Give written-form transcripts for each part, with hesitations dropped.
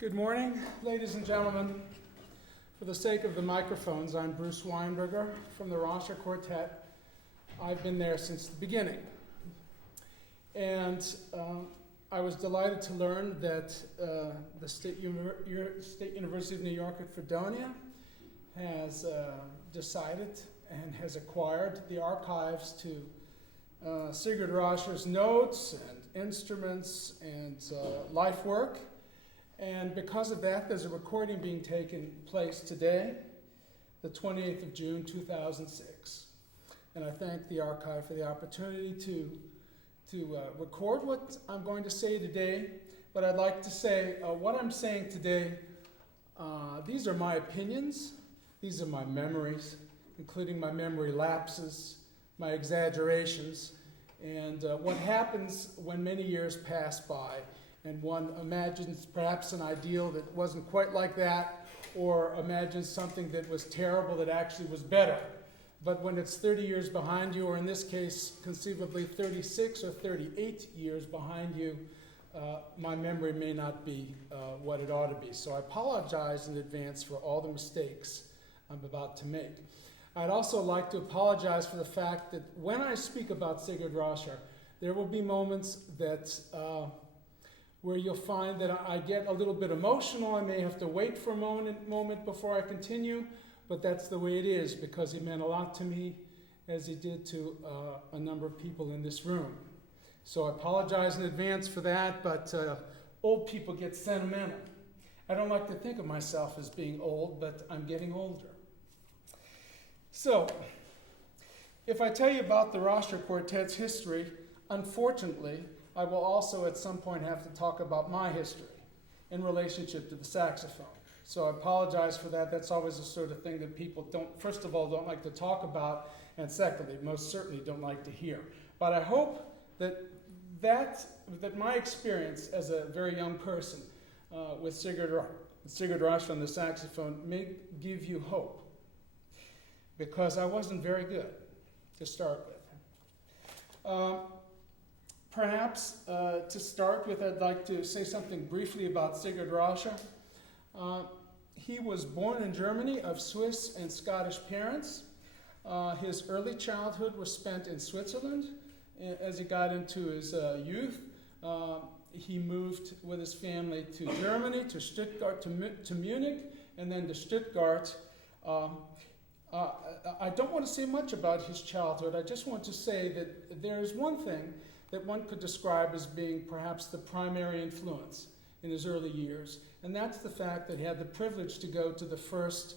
Good morning, ladies and gentlemen. For the sake of the microphones, I'm Bruce Weinberger from the Raschèr Quartet. I've been there since the beginning. And I was delighted to learn that the State University of New York at Fredonia has decided and has acquired the archives to Sigurd Raschèr's notes and instruments and life work. And because of that, there's a recording being taken place today, the 28th of June, 2006. And I thank the archive for the opportunity to record what I'm going to say today. But I'd like to say what I'm saying today, these are my opinions, these are my memories, including my memory lapses, my exaggerations, and what happens when many years pass by and one imagines perhaps an ideal that wasn't quite like that, or imagines something that was terrible that actually was better. But when it's 30 years behind you, or in this case, conceivably 36 or 38 years behind you, my memory may not be what it ought to be. So I apologize in advance for all the mistakes I'm about to make. I'd also like to apologize for the fact that when I speak about Sigurd Raschèr, there will be moments that where you'll find that I get a little bit emotional. I may have to wait for a moment before I continue, but that's the way it is because he meant a lot to me, as he did to a number of people in this room. So I apologize in advance for that, but old people get sentimental. I don't like to think of myself as being old, but I'm getting older. So, if I tell you about the Raschèr Quartet's history, unfortunately, I will also at some point have to talk about my history in relationship to the saxophone. So I apologize for that. That's always the sort of thing that people first of all, don't like to talk about, and secondly, most certainly don't like to hear. But I hope that my experience as a very young person with Sigurd Raschèr on the saxophone may give you hope, because I wasn't very good to start with. Perhaps to start with, I'd like to say something briefly about Sigurd Raschèr. He was born in Germany of Swiss and Scottish parents. His early childhood was spent in Switzerland. As he got into his youth, he moved with his family to Germany, to Stuttgart, to Munich, and then to Stuttgart. I don't want to say much about his childhood. I just want to say that there's one thing that one could describe as being perhaps the primary influence in his early years, and that's the fact that he had the privilege to go to the first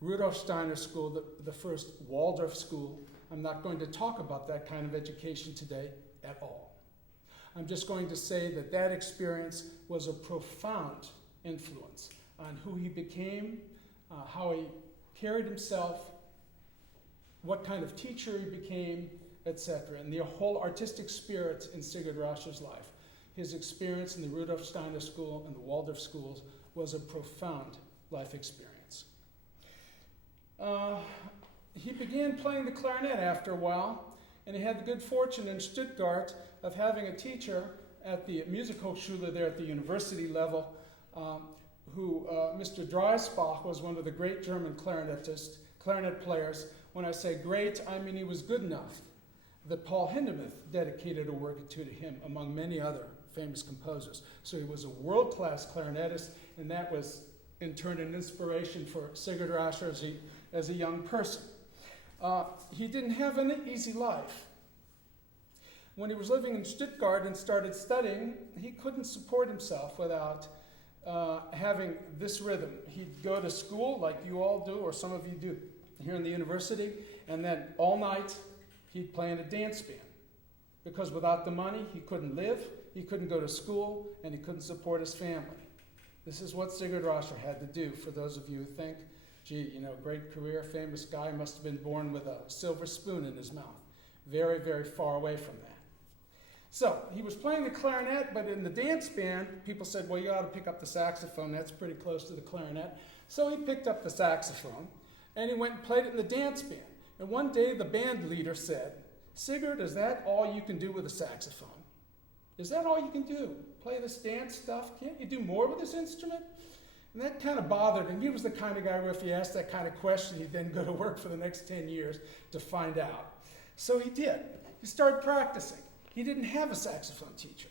Rudolf Steiner school, the first Waldorf school. I'm not going to talk about that kind of education today at all. I'm just going to say that that experience was a profound influence on who he became, how he carried himself, what kind of teacher he became, etc., and the whole artistic spirit in Sigurd Raschèr's life. His experience in the Rudolf Steiner School and the Waldorf schools was a profound life experience. He began playing the clarinet after a while, and he had the good fortune in Stuttgart of having a teacher at the Musikhochschule there at the university level, who Mr. Dreisbach was one of the great German clarinet players. When I say great, I mean he was good enough that Paul Hindemith dedicated a work or two to him, among many other famous composers. So he was a world-class clarinetist, and that was, in turn, an inspiration for Sigurd Raschèr as a young person. He didn't have an easy life. When he was living in Stuttgart and started studying, he couldn't support himself without having this rhythm. He'd go to school, like you all do, or some of you do, here in the university, and then all night, he'd play in a dance band, because without the money, he couldn't live, he couldn't go to school, and he couldn't support his family. This is what Sigurd Raschèr had to do, for those of you who think, gee, great career, famous guy, must have been born with a silver spoon in his mouth. Very, very far away from that. So, he was playing the clarinet, but in the dance band, people said, well, you ought to pick up the saxophone, that's pretty close to the clarinet. So he picked up the saxophone, and he went and played it in the dance band. And one day the band leader said, Sigurd, is that all you can do with a saxophone? Is that all you can do? Play this dance stuff? Can't you do more with this instrument? And that kind of bothered him. He was the kind of guy where if you asked that kind of question, he'd then go to work for the next 10 years to find out. So he did. He started practicing. He didn't have a saxophone teacher.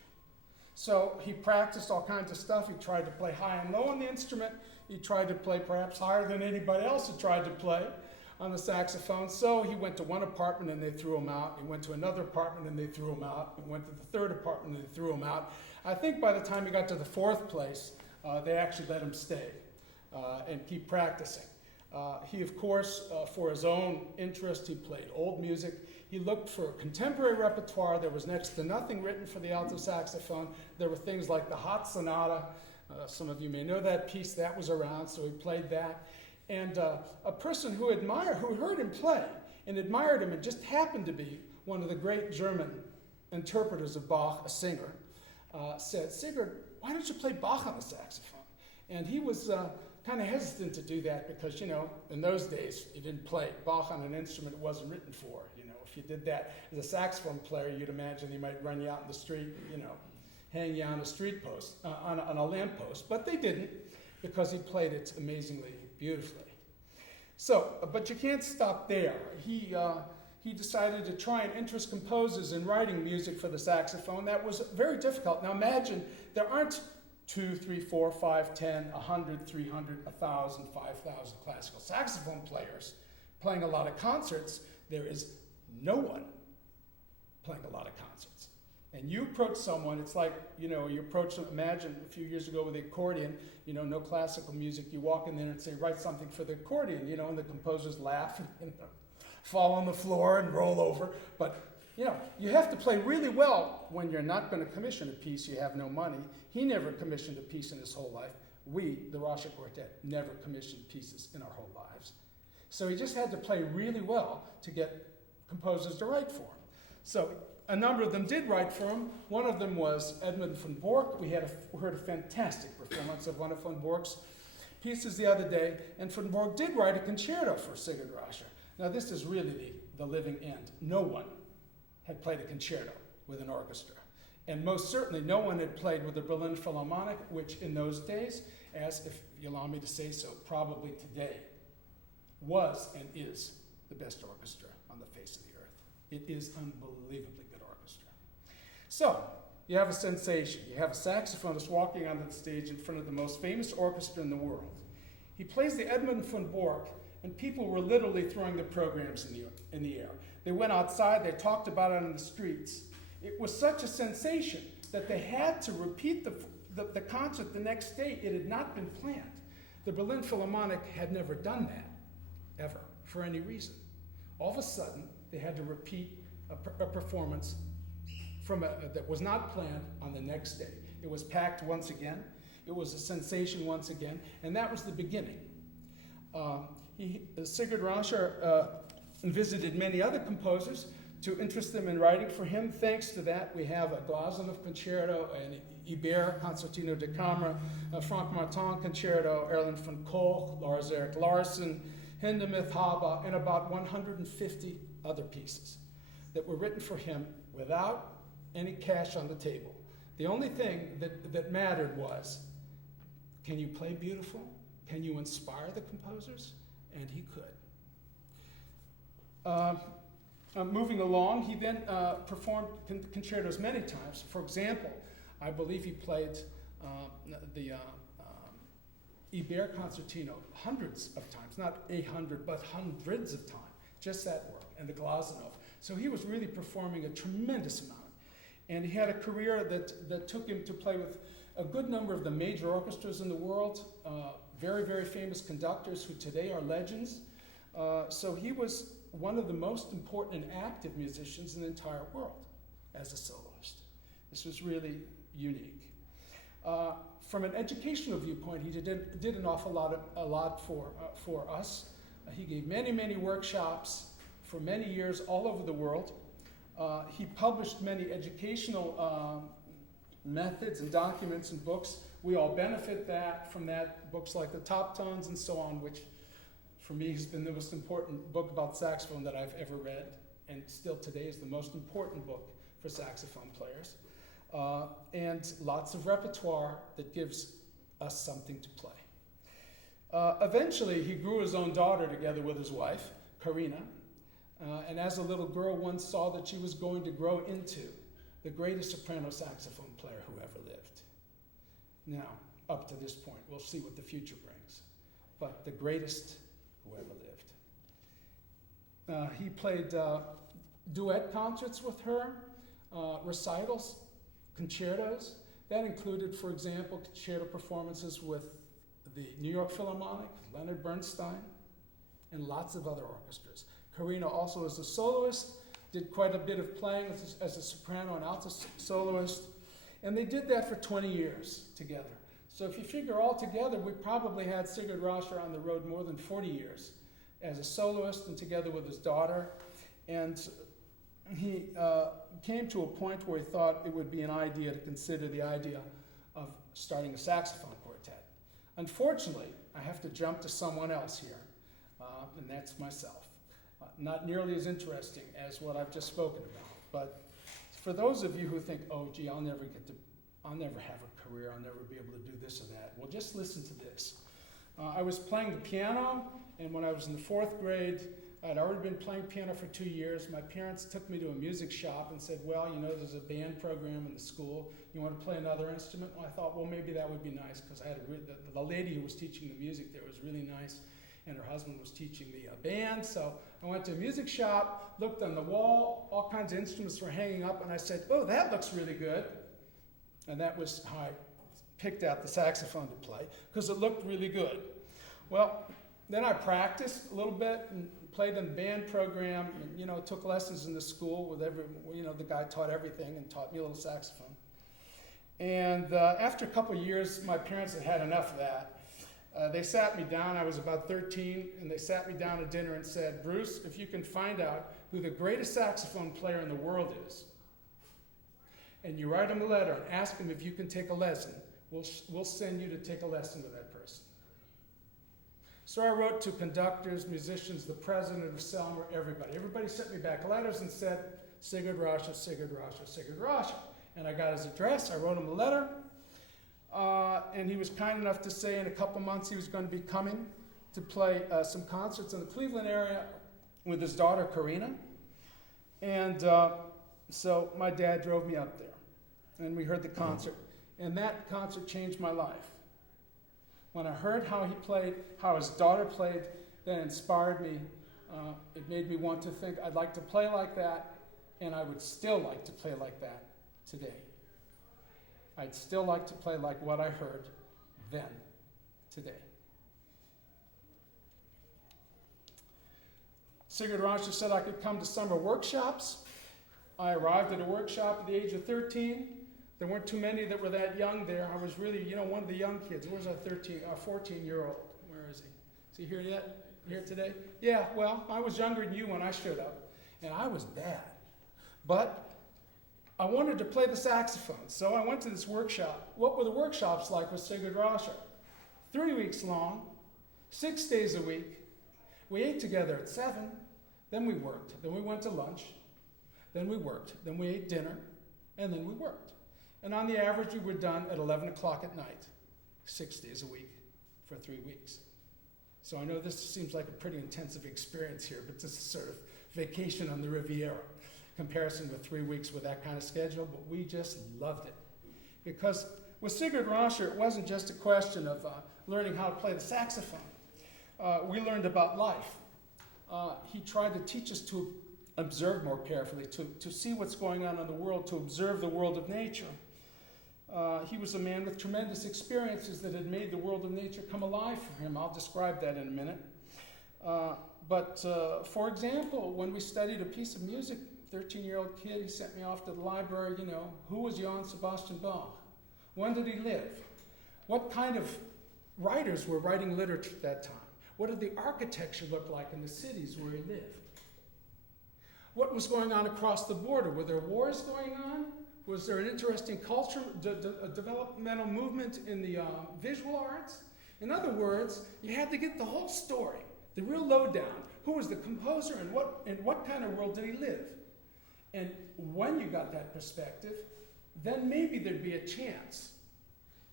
So he practiced all kinds of stuff. He tried to play high and low on the instrument. He tried to play perhaps higher than anybody else had tried to play on the saxophone. So he went to one apartment and they threw him out. He went to another apartment and they threw him out. He went to the third apartment and they threw him out. I think by the time he got to the fourth place, they actually let him stay and keep practicing. He, of course, for his own interest, he played old music. He looked for contemporary repertoire. There was next to nothing written for the alto saxophone. There were things like the Hot Sonata. Some of you may know that piece. That was around, so he played that. And a person who heard him play and admired him and just happened to be one of the great German interpreters of Bach, a singer, said, "Sigurd, why don't you play Bach on the saxophone?" And he was kind of hesitant to do that because, in those days, you didn't play Bach on an instrument it wasn't written for. If you did that as a saxophone player, you'd imagine he might run you out in the street, hang you on a street post, on a lamp post. But they didn't, because he played it amazingly beautifully. So, but you can't stop there. He decided to try and interest composers in writing music for the saxophone. That was very difficult. Now imagine there aren't 2, 3, 4, 5, 10, 100, 300, 1,000, 5,000 classical saxophone players playing a lot of concerts. There is no one playing a lot of concerts. And you approach someone, it's like, you approach them, imagine a few years ago with the accordion, no classical music, you walk in there and say, write something for the accordion, and the composers laugh and fall on the floor and roll over. But, you have to play really well when you're not going to commission a piece, you have no money. He never commissioned a piece in his whole life. We, the Raschèr Quartet, never commissioned pieces in our whole lives. So he just had to play really well to get composers to write for him. So a number of them did write for him. One of them was Edmund von Bork. We heard a fantastic performance of one of von Bork's pieces the other day, and von Bork did write a concerto for Sigurd Raschèr. Now this is really the living end. No one had played a concerto with an orchestra. And most certainly no one had played with the Berlin Philharmonic, which in those days, as if you allow me to say so, probably today, was and is the best orchestra on the face of the earth. It is unbelievably good orchestra. So, you have a sensation. You have a saxophonist walking onto the stage in front of the most famous orchestra in the world. He plays the Edmund von Bork, and people were literally throwing their programs in the air. They went outside, they talked about it on the streets. It was such a sensation that they had to repeat the concert the next day. It had not been planned. The Berlin Philharmonic had never done that, ever, for any reason. All of a sudden, they had to repeat a performance that was not planned on the next day. It was packed once again. It was a sensation once again, and that was the beginning. Sigurd Raschèr visited many other composers to interest them in writing for him. Thanks to that, we have a Glazunov concerto, an Ibert Concertino da Camera, a Frank Martin concerto, Erland von Koch, Lars Erik Larsen, Hindemith Haba, and about 150 other pieces that were written for him without any cash on the table. The only thing that mattered was, can you play beautiful? Can you inspire the composers? And he could. Moving along, he then performed concertos many times. For example, I believe he played the Ibert Concertino hundreds of times, not 800, but hundreds of times, just that work, and the Glazunov. So he was really performing a tremendous amount. And he had a career that took him to play with a good number of the major orchestras in the world, very, very famous conductors who today are legends. So he was one of the most important and active musicians in the entire world as a soloist. This was really unique. From an educational viewpoint, he did an awful lot for us. He gave many, many workshops for many years all over the world. He published many educational methods and documents and books. We all benefit from that, books like The Top Tones and so on, which for me has been the most important book about saxophone that I've ever read, and still today is the most important book for saxophone players. and lots of repertoire that gives us something to play. Eventually, he grew his own daughter together with his wife, Karina, and as a little girl, one saw that she was going to grow into the greatest soprano saxophone player who ever lived. Now, up to this point, we'll see what the future brings, but the greatest who ever lived. He played duet concerts with her, recitals, concertos. That included, for example, concerto performances with the New York Philharmonic, Leonard Bernstein, and lots of other orchestras. Karina also as a soloist did quite a bit of playing as a soprano and alto soloist, and they did that for 20 years together. So if you figure all together, we probably had Sigurd Raschèr on the road more than 40 years as a soloist and together with his daughter. And he came to a point where he thought it would be an idea to consider the idea of starting a saxophone quartet. Unfortunately, I have to jump to someone else here, and that's myself. Not nearly as interesting as what I've just spoken about, but for those of you who think, oh gee, I'll never have a career, I'll never be able to do this or that, well, just listen to this. I was playing the piano, and when I was in the 4th grade, I'd already been playing piano for 2 years. My parents took me to a music shop and said, well, you know, there's a band program in the school. You want to play another instrument? Well, I thought, well, maybe that would be nice, because I had the lady who was teaching the music there was really nice, and her husband was teaching the band. So I went to a music shop, looked on the wall, all kinds of instruments were hanging up, and I said, oh, that looks really good. And that was how I picked out the saxophone to play, because it looked really good. Well, then I practiced a little bit and played in the band program, and, you know, took lessons in the school with the guy taught everything and taught me a little saxophone. And after a couple of years, my parents had had enough of that. They sat me down, I was about 13, and they sat me down at dinner and said, Bruce, if you can find out who the greatest saxophone player in the world is, and you write him a letter and ask him if you can take a lesson, we'll send you to take a lesson with that person. So I wrote to conductors, musicians, the president of Selmer, everybody. Everybody sent me back letters and said, Sigurd Raschèr, Sigurd Raschèr, Sigurd Raschèr. And I got his address, I wrote him a letter, and he was kind enough to say in a couple months he was going to be coming to play some concerts in the Cleveland area with his daughter, Karina. And so my dad drove me up there, and we heard the concert, and that concert changed my life. When I heard how he played, how his daughter played, that inspired me. It made me want to think I'd like to play like that, and I would still like to play like that today. I'd still like to play like what I heard then, today. Sigurd Raschèr said I could come to summer workshops. I arrived at a workshop at the age of 13. There weren't too many that were that young there. I was really, one of the young kids. Where's our 14-year-old? Where is he? Is he here yet? Here today? Yeah, well, I was younger than you when I showed up, and I was bad. But I wanted to play the saxophone, so I went to this workshop. What were the workshops like with Sigurd Raschèr? 3 weeks long, 6 days a week. We ate together at 7, then we worked, then we went to lunch, then we worked, then we ate dinner, and then we worked. And on the average, we were done at 11 o'clock at night, 6 days a week for 3 weeks. So I know this seems like a pretty intensive experience here, but this is sort of vacation on the Riviera, comparison with 3 weeks with that kind of schedule, but we just loved it. Because with Sigurd Raschèr, it wasn't just a question of learning how to play the saxophone. We learned about life. He tried to teach us to observe more carefully, to see what's going on in the world, to observe the world of nature. He was a man with tremendous experiences that had made the world of nature come alive for him. I'll describe that in a minute. But for example, when we studied a piece of music, 13-year-old kid, he sent me off to the library, who was Johann Sebastian Bach? When did he live? What kind of writers were writing literature at that time? What did the architecture look like in the cities where he lived? What was going on across the border? Were there wars going on? Was there an interesting culture, a developmental movement in the visual arts? In other words, you had to get the whole story, the real lowdown. Who was the composer and what kind of world did he live? And when you got that perspective, then maybe there'd be a chance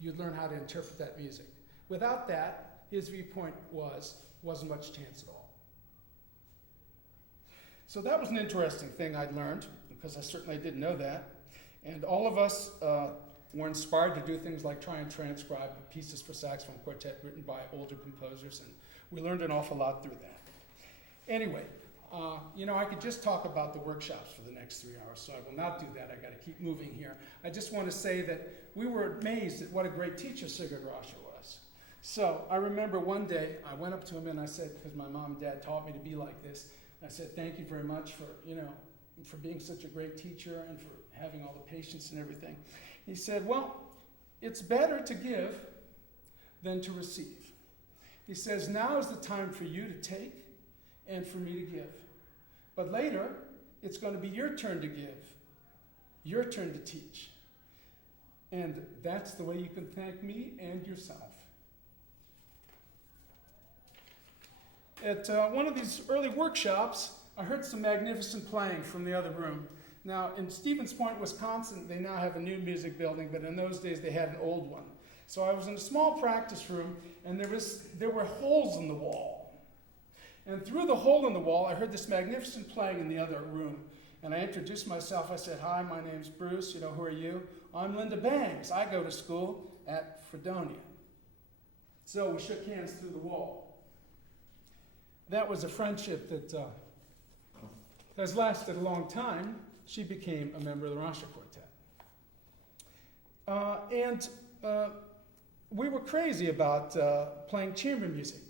you'd learn how to interpret that music. Without that, his viewpoint wasn't much chance at all. So that was an interesting thing I'd learned, because I certainly didn't know that. And all of us were inspired to do things like try and transcribe pieces for saxophone quartet written by older composers, and we learned an awful lot through that. Anyway, I could just talk about the workshops for the next 3 hours, so I will not do that. I got to keep moving here. I just want to say that we were amazed at what a great teacher Sigurd Raschèr was. So I remember one day I went up to him and I said, because my mom and dad taught me to be like this, I said, thank you very much for being such a great teacher and for having all the patience and everything. He said, well, it's better to give than to receive. He says, now is the time for you to take and for me to give. But later, it's going to be your turn to give, your turn to teach. And that's the way you can thank me and yourself. At one of these early workshops, I heard some magnificent playing from the other room. Now, in Stevens Point, Wisconsin, they now have a new music building, but in those days they had an old one. So I was in a small practice room, and there were holes in the wall. And through the hole in the wall, I heard this magnificent playing in the other room. And I introduced myself. I said, hi, my name's Bruce. Who are you? I'm Linda Bangs. I go to school at Fredonia. So we shook hands through the wall. That was a friendship that has lasted a long time. She became a member of the Raschèr Quartet. We were crazy about playing chamber music.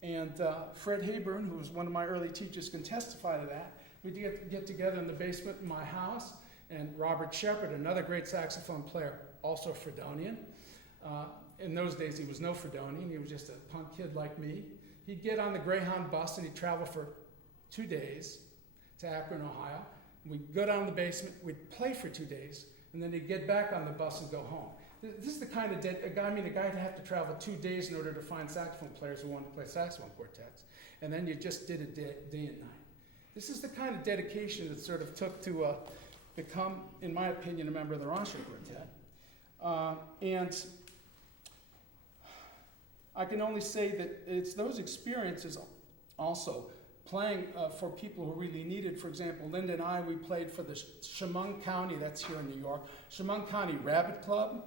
And Fred Hayburn, who was one of my early teachers, can testify to that. We'd get together in the basement in my house, and Robert Shepard, another great saxophone player, also Fredonian. In those days, he was no Fredonian. He was just a punk kid like me. He'd get on the Greyhound bus, and he'd travel for 2 days to Akron, Ohio. We'd go down in the basement, we'd play for 2 days, and then he'd get back on the bus and go home. This is the kind of a guy would have to travel 2 days in order to find saxophone players who wanted to play saxophone quartets, and then you just did it day and night. This is the kind of dedication that sort of took to become, in my opinion, a member of the Raschèr Quartet. And I can only say that it's those experiences also playing for people who really needed. For example, Linda and I, we played for the Chemung County, that's here in New York, Chemung County Rabbit Club.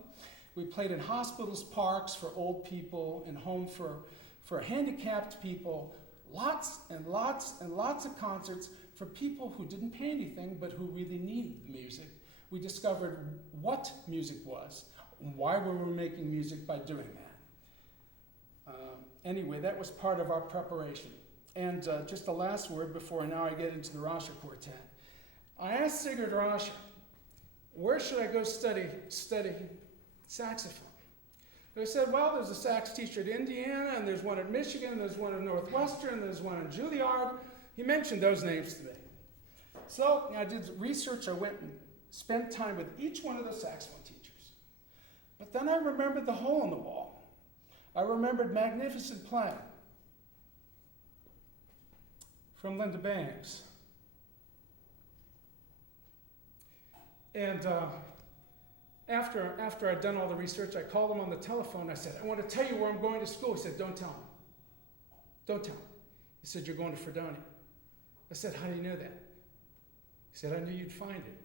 We played in hospitals, parks for old people, and home for handicapped people. Lots and lots and lots of concerts for people who didn't pay anything but who really needed the music. We discovered what music was, and why we were making music by doing that. Anyway, that was part of our preparation. And just the last word before now I get into the Raschèr Quartet. I asked Sigurd Raschèr, where should I go study saxophone? They said, well, there's a sax teacher at Indiana, and there's one at Michigan, there's one at Northwestern, there's one at Juilliard. He mentioned those names to me. So I did research. I went and spent time with each one of the saxophone teachers. But then I remembered the hole in the wall. I remembered magnificent playing from Linda Bangs. And after I'd done all the research, I called him on the telephone. I said, I want to tell you where I'm going to school. He said, don't tell him. Don't tell him. He said, you're going to Fredonia. I said, how do you know that? He said, I knew you'd find it.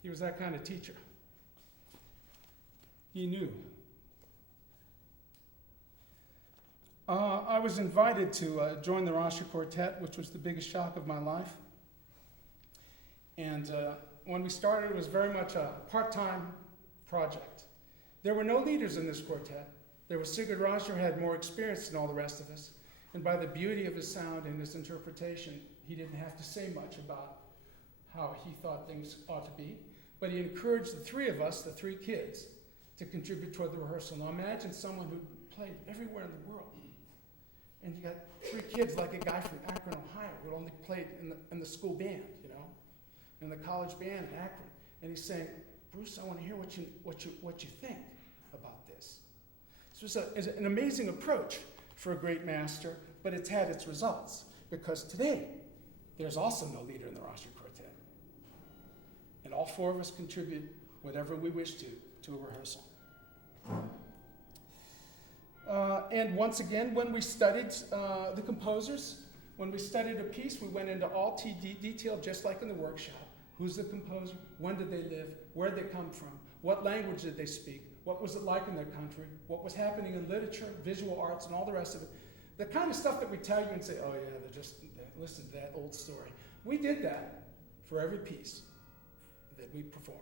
He was that kind of teacher. He knew. I was invited to join the Raschèr Quartet, which was the biggest shock of my life. And when we started, it was very much a part-time project. There were no leaders in this quartet. There was Sigurd Raschèr, who had more experience than all the rest of us. And by the beauty of his sound and his interpretation, he didn't have to say much about how he thought things ought to be. But he encouraged the three of us, the three kids, to contribute toward the rehearsal. Now imagine someone who played everywhere in the world. And you got three kids like a guy from Akron, Ohio, who only played in the school band, in the college band in Akron. And he's saying, Bruce, I want to hear what you think about this. So it's an amazing approach for a great master, but it's had its results. Because today, there's also no leader in the Raschèr Quartet. that all four of us contribute whatever we wish to a rehearsal. And once again, when we studied the composers, when we studied a piece, we went into all detail, just like in the workshop. Who's the composer? When did they live? Where did they come from? What language did they speak? What was it like in their country? What was happening in literature, visual arts, and all the rest of it? The kind of stuff that we tell you and say, oh yeah, listen to that old story. We did that for every piece that we performed.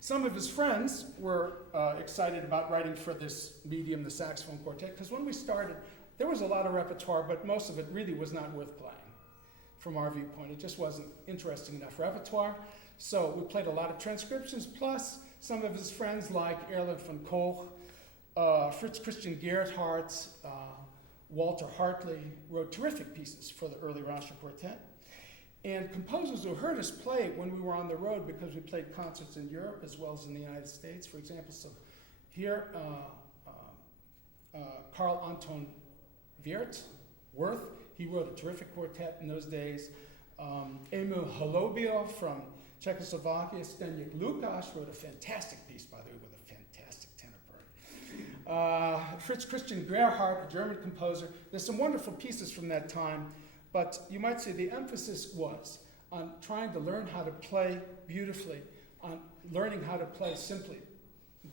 Some of his friends were excited about writing for this medium, the saxophone quartet, because when we started, there was a lot of repertoire, but most of it really was not worth playing from our viewpoint. It just wasn't interesting enough repertoire. So we played a lot of transcriptions, plus some of his friends like Erland van Koch, Fritz Christian Gerhardt, Walter Hartley wrote terrific pieces for the early Rascher Quartet. And composers who heard us play when we were on the road, because we played concerts in Europe as well as in the United States, for example. So here, Carl Anton Wirth, he wrote a terrific quartet in those days. Emil Holobio from Czechoslovakia, Zdeněk Lukáš wrote a fantastic piece, by the way, with a fantastic tenor part. Fritz Christian Gerhardt, a German composer. There's some wonderful pieces from that time, but you might say the emphasis was on trying to learn how to play beautifully, on learning how to play simply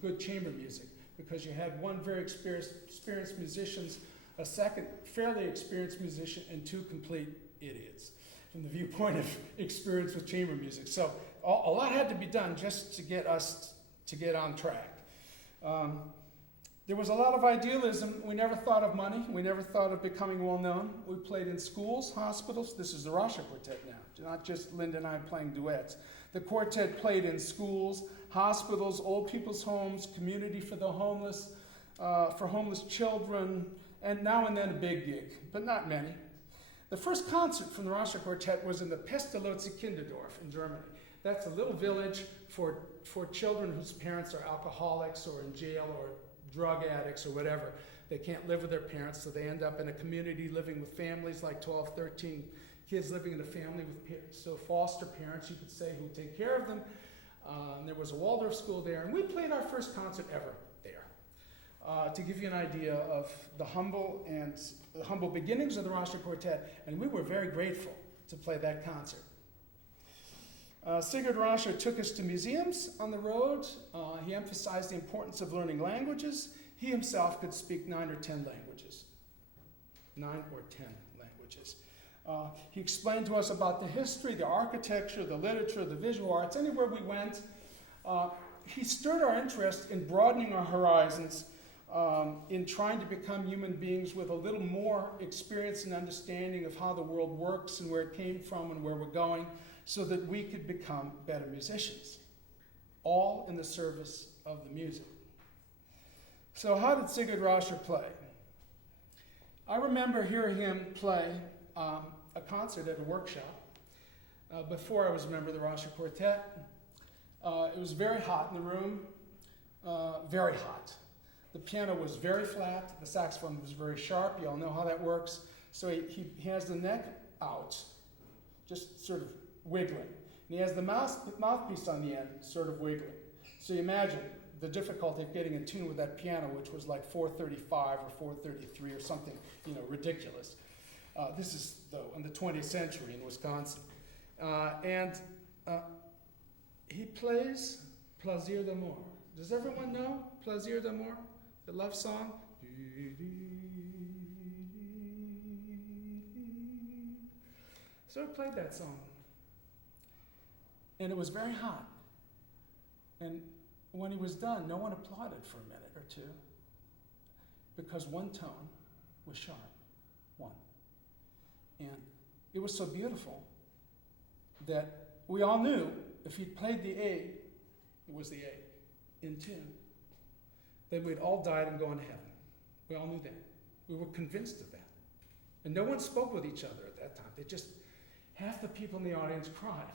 good chamber music, because you had one very experienced musicians, a second fairly experienced musician, and two complete idiots from the viewpoint of experience with chamber music. So a lot had to be done just to get us to get on track. There was a lot of idealism. We never thought of money. We never thought of becoming well known. We played in schools, hospitals. This is the Raschèr Quartet now, not just Linda and I playing duets. The quartet played in schools, hospitals, old people's homes, community for the homeless, for homeless children, and now and then a big gig, but not many. The first concert from the Raschèr Quartet was in the Pestalozzi Kinderdorf in Germany. That's a little village for children whose parents are alcoholics or in jail or drug addicts or whatever. They can't live with their parents, so they end up in a community living with families, like 12, 13 kids living in a family with foster parents, you could say, who take care of them. And there was a Waldorf school there, and we played our first concert ever there. To give you an idea of the humble beginnings of the Raschèr Quartet, and we were very grateful to play that concert. Sigurd Raschèr took us to museums on the road. He emphasized the importance of learning languages. He himself could speak 9 or 10 languages. 9 or 10 languages. He explained to us about the history, the architecture, the literature, the visual arts. Anywhere we went, he stirred our interest in broadening our horizons, in trying to become human beings with a little more experience and understanding of how the world works and where it came from and where we're going, so that we could become better musicians, all in the service of the music. So how did Sigurd Raschèr play? I remember hearing him play a concert at a workshop before I was a member of the Raschèr Quartet. It was very hot in the room, very hot. The piano was very flat, the saxophone was very sharp, you all know how that works. So he has the neck out, just sort of wiggling. And he has the mouthpiece on the end, sort of wiggling. So you imagine the difficulty of getting in tune with that piano, which was like 435 or 433 or something, ridiculous. This is, though, in the 20th century in Wisconsin. He plays Plaisir d'amour. Does everyone know Plaisir d'amour, the love song? So I played that song. And it was very hot. And when he was done, no one applauded for a minute or two, because one tone was sharp, one. And it was so beautiful that we all knew if he played the A, it was the A, in tune, then we'd all died and go into heaven. We all knew that. We were convinced of that. And no one spoke with each other at that time. Half the people in the audience cried.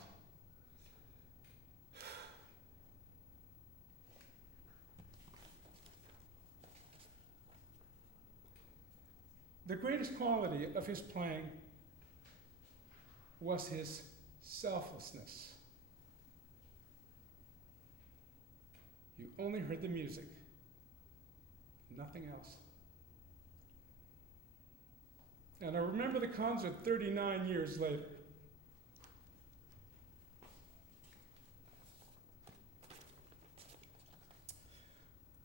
The greatest quality of his playing was his selflessness. You only heard the music, nothing else. And I remember the concert 39 years later.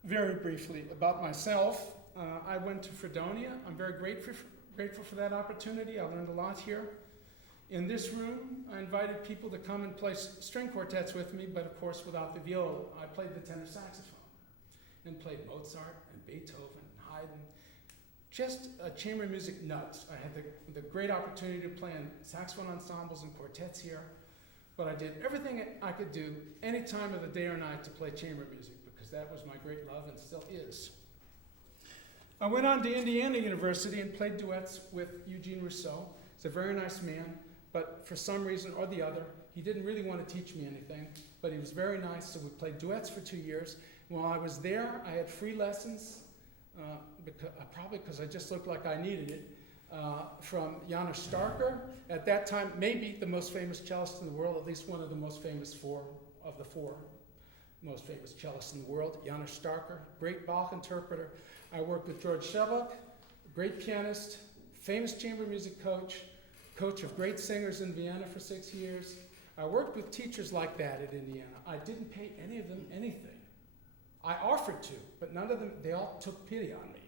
Very briefly about myself, I went to Fredonia. I'm very grateful for that opportunity. I learned a lot here. In this room, I invited people to come and play string quartets with me, but of course without the viola. I played the tenor saxophone and played Mozart and Beethoven and Haydn. Just chamber music nuts. I had the great opportunity to play in saxophone ensembles and quartets here, but I did everything I could do any time of the day or night to play chamber music because that was my great love and still is. I went on to Indiana University and played duets with Eugene Rousseau. He's a very nice man, but for some reason or the other, he didn't really want to teach me anything, but he was very nice, so we played duets for 2 years. While I was there, I had free lessons, probably because I just looked like I needed it, from Janos Starker, at that time maybe the most famous cellist in the world, at least one of the most famous four most famous cellists in the world, Janos Starker, great Bach interpreter. I worked with George Sherbak, great pianist, famous chamber music coach of great singers in Vienna for 6 years. I worked with teachers like that at Indiana. I didn't pay any of them anything. I offered to, but none of them, they all took pity on me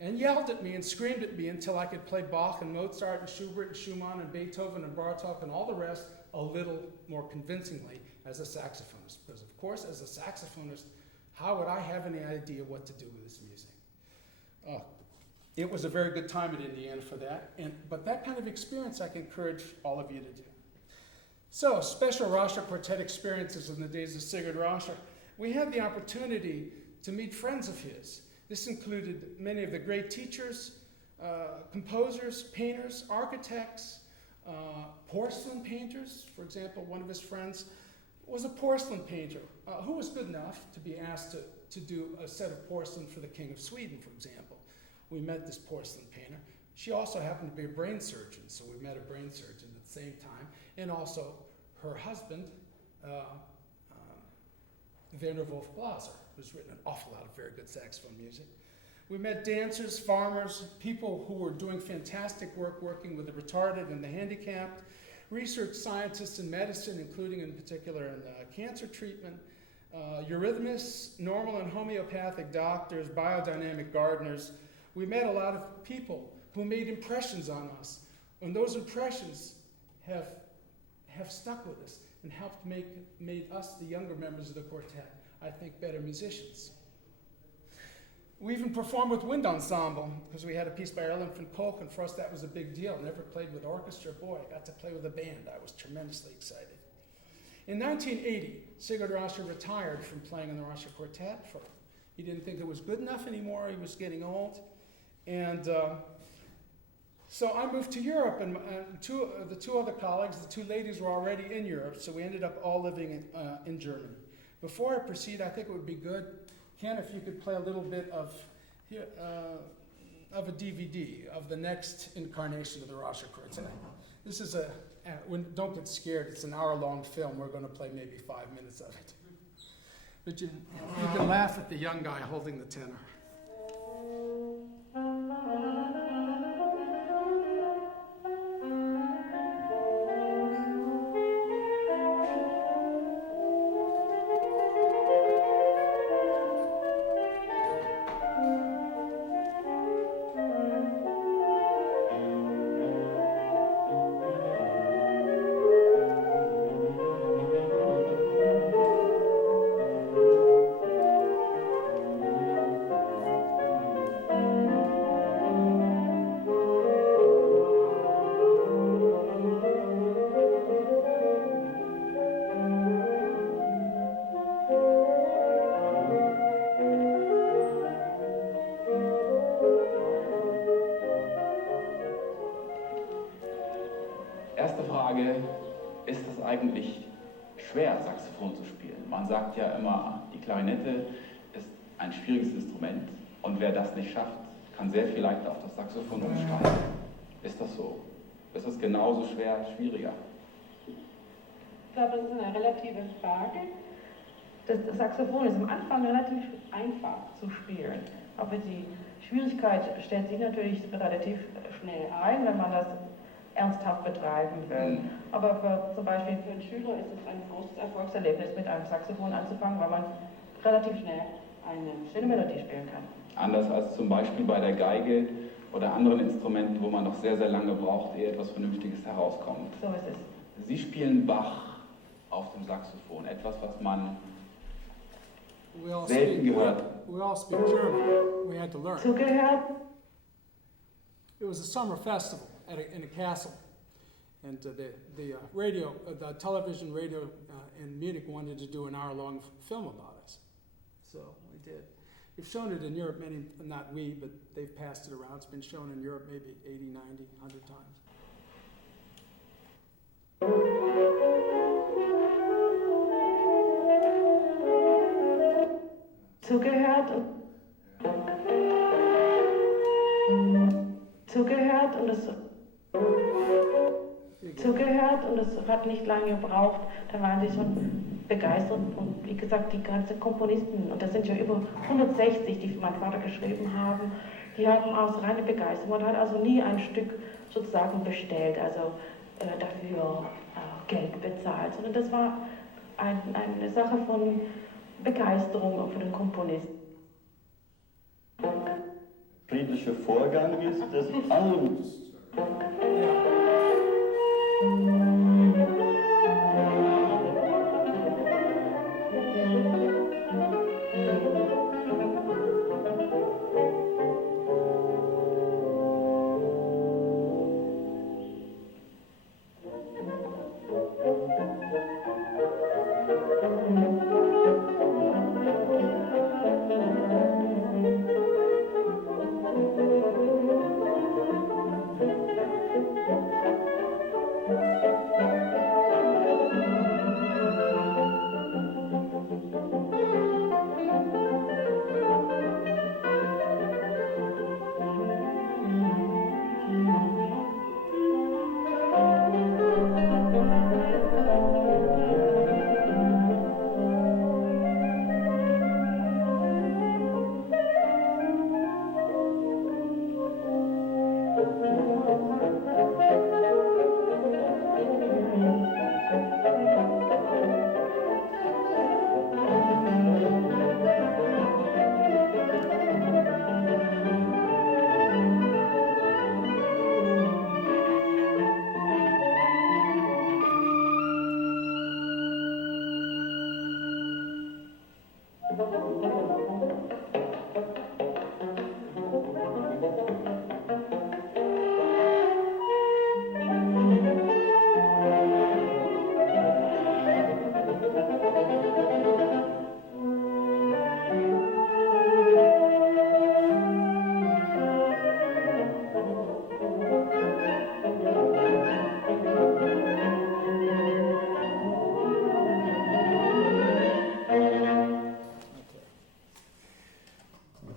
and yelled at me and screamed at me until I could play Bach and Mozart and Schubert and Schumann and Beethoven and Bartók and all the rest a little more convincingly as a saxophonist. Because of course, as a saxophonist, how would I have any idea what to do with this music? It was a very good time at Indiana for that, but that kind of experience I can encourage all of you to do. So, special Raschèr Quartet experiences in the days of Sigurd Raschèr. We had the opportunity to meet friends of his. This included many of the great teachers, composers, painters, architects, porcelain painters. For example, one of his friends was a porcelain painter who was good enough to be asked to do a set of porcelain for the King of Sweden, for example. We met this porcelain painter. She also happened to be a brain surgeon, so we met a brain surgeon at the same time, and also her husband, Werner Wolf Glaser, who's written an awful lot of very good saxophone music. We met dancers, farmers, people who were doing fantastic work working with the retarded and the handicapped, research scientists in medicine, including in particular in cancer treatment, eurythmists, normal and homeopathic doctors, biodynamic gardeners. We met a lot of people who made impressions on us, and those impressions have stuck with us and helped made us, the younger members of the quartet, I think, better musicians. We even performed with wind ensemble because we had a piece by Erland van Kolk, and for us that was a big deal. Never played with orchestra. Boy, I got to play with a band. I was tremendously excited. In 1980, Sigurd Raschèr retired from playing in the Raschèr Quartet. He didn't think it was good enough anymore. He was getting old. And so I moved to Europe, and the two other colleagues, the two ladies were already in Europe, so we ended up all living in Germany. Before I proceed, I think it would be good, Ken, if you could play a little bit of a DVD of the next incarnation of the Raschèr Quartet. This is don't get scared, it's an hour-long film. We're going to play maybe 5 minutes of it. But you can laugh at the young guy holding the tenor. Ist es eigentlich schwer, Saxophon zu spielen? Man sagt ja immer, die Klarinette ist ein schwieriges Instrument und wer das nicht schafft, kann sehr viel leichter auf das Saxophon umsteigen. Ist das so? Ist es genauso schwer, schwieriger? glaube, das ist eine relative Frage. Das Saxophon ist am Anfang relativ einfach zu spielen, aber die Schwierigkeit stellt sich natürlich relativ schnell ein, wenn man das ernsthaft betreiben will. Aber zum Beispiel für einen Schüler ist es ein großes Erfolgserlebnis, mit einem Saxophon anzufangen, weil man relativ schnell eine schöne Melodie spielen kann. Anders als zum Beispiel bei der Geige oder anderen Instrumenten, wo man noch sehr, sehr lange braucht, ehe etwas Vernünftiges herauskommt. So ist es. Sie spielen Bach auf dem Saxophon, etwas, was man selten gehört. We all speak German. We had to learn. Zugehört. It was a summer festival in a castle, and the television radio in Munich wanted to do an hour-long film about us. So we did. We've shown it in Europe, not we, but they've passed it around. It's been shown in Europe maybe 80, 90, 100 times. Zugehört und es hat nicht lange gebraucht, da waren sie schon begeistert und wie gesagt, die ganzen Komponisten, und das sind ja über 160, die für meinen Vater geschrieben haben, die haben aus reiner Begeisterung, man hat also nie ein Stück sozusagen bestellt, also dafür Geld bezahlt, sondern das war eine Sache von Begeisterung für den Komponisten. Friedlicher Vorgang ist das Album.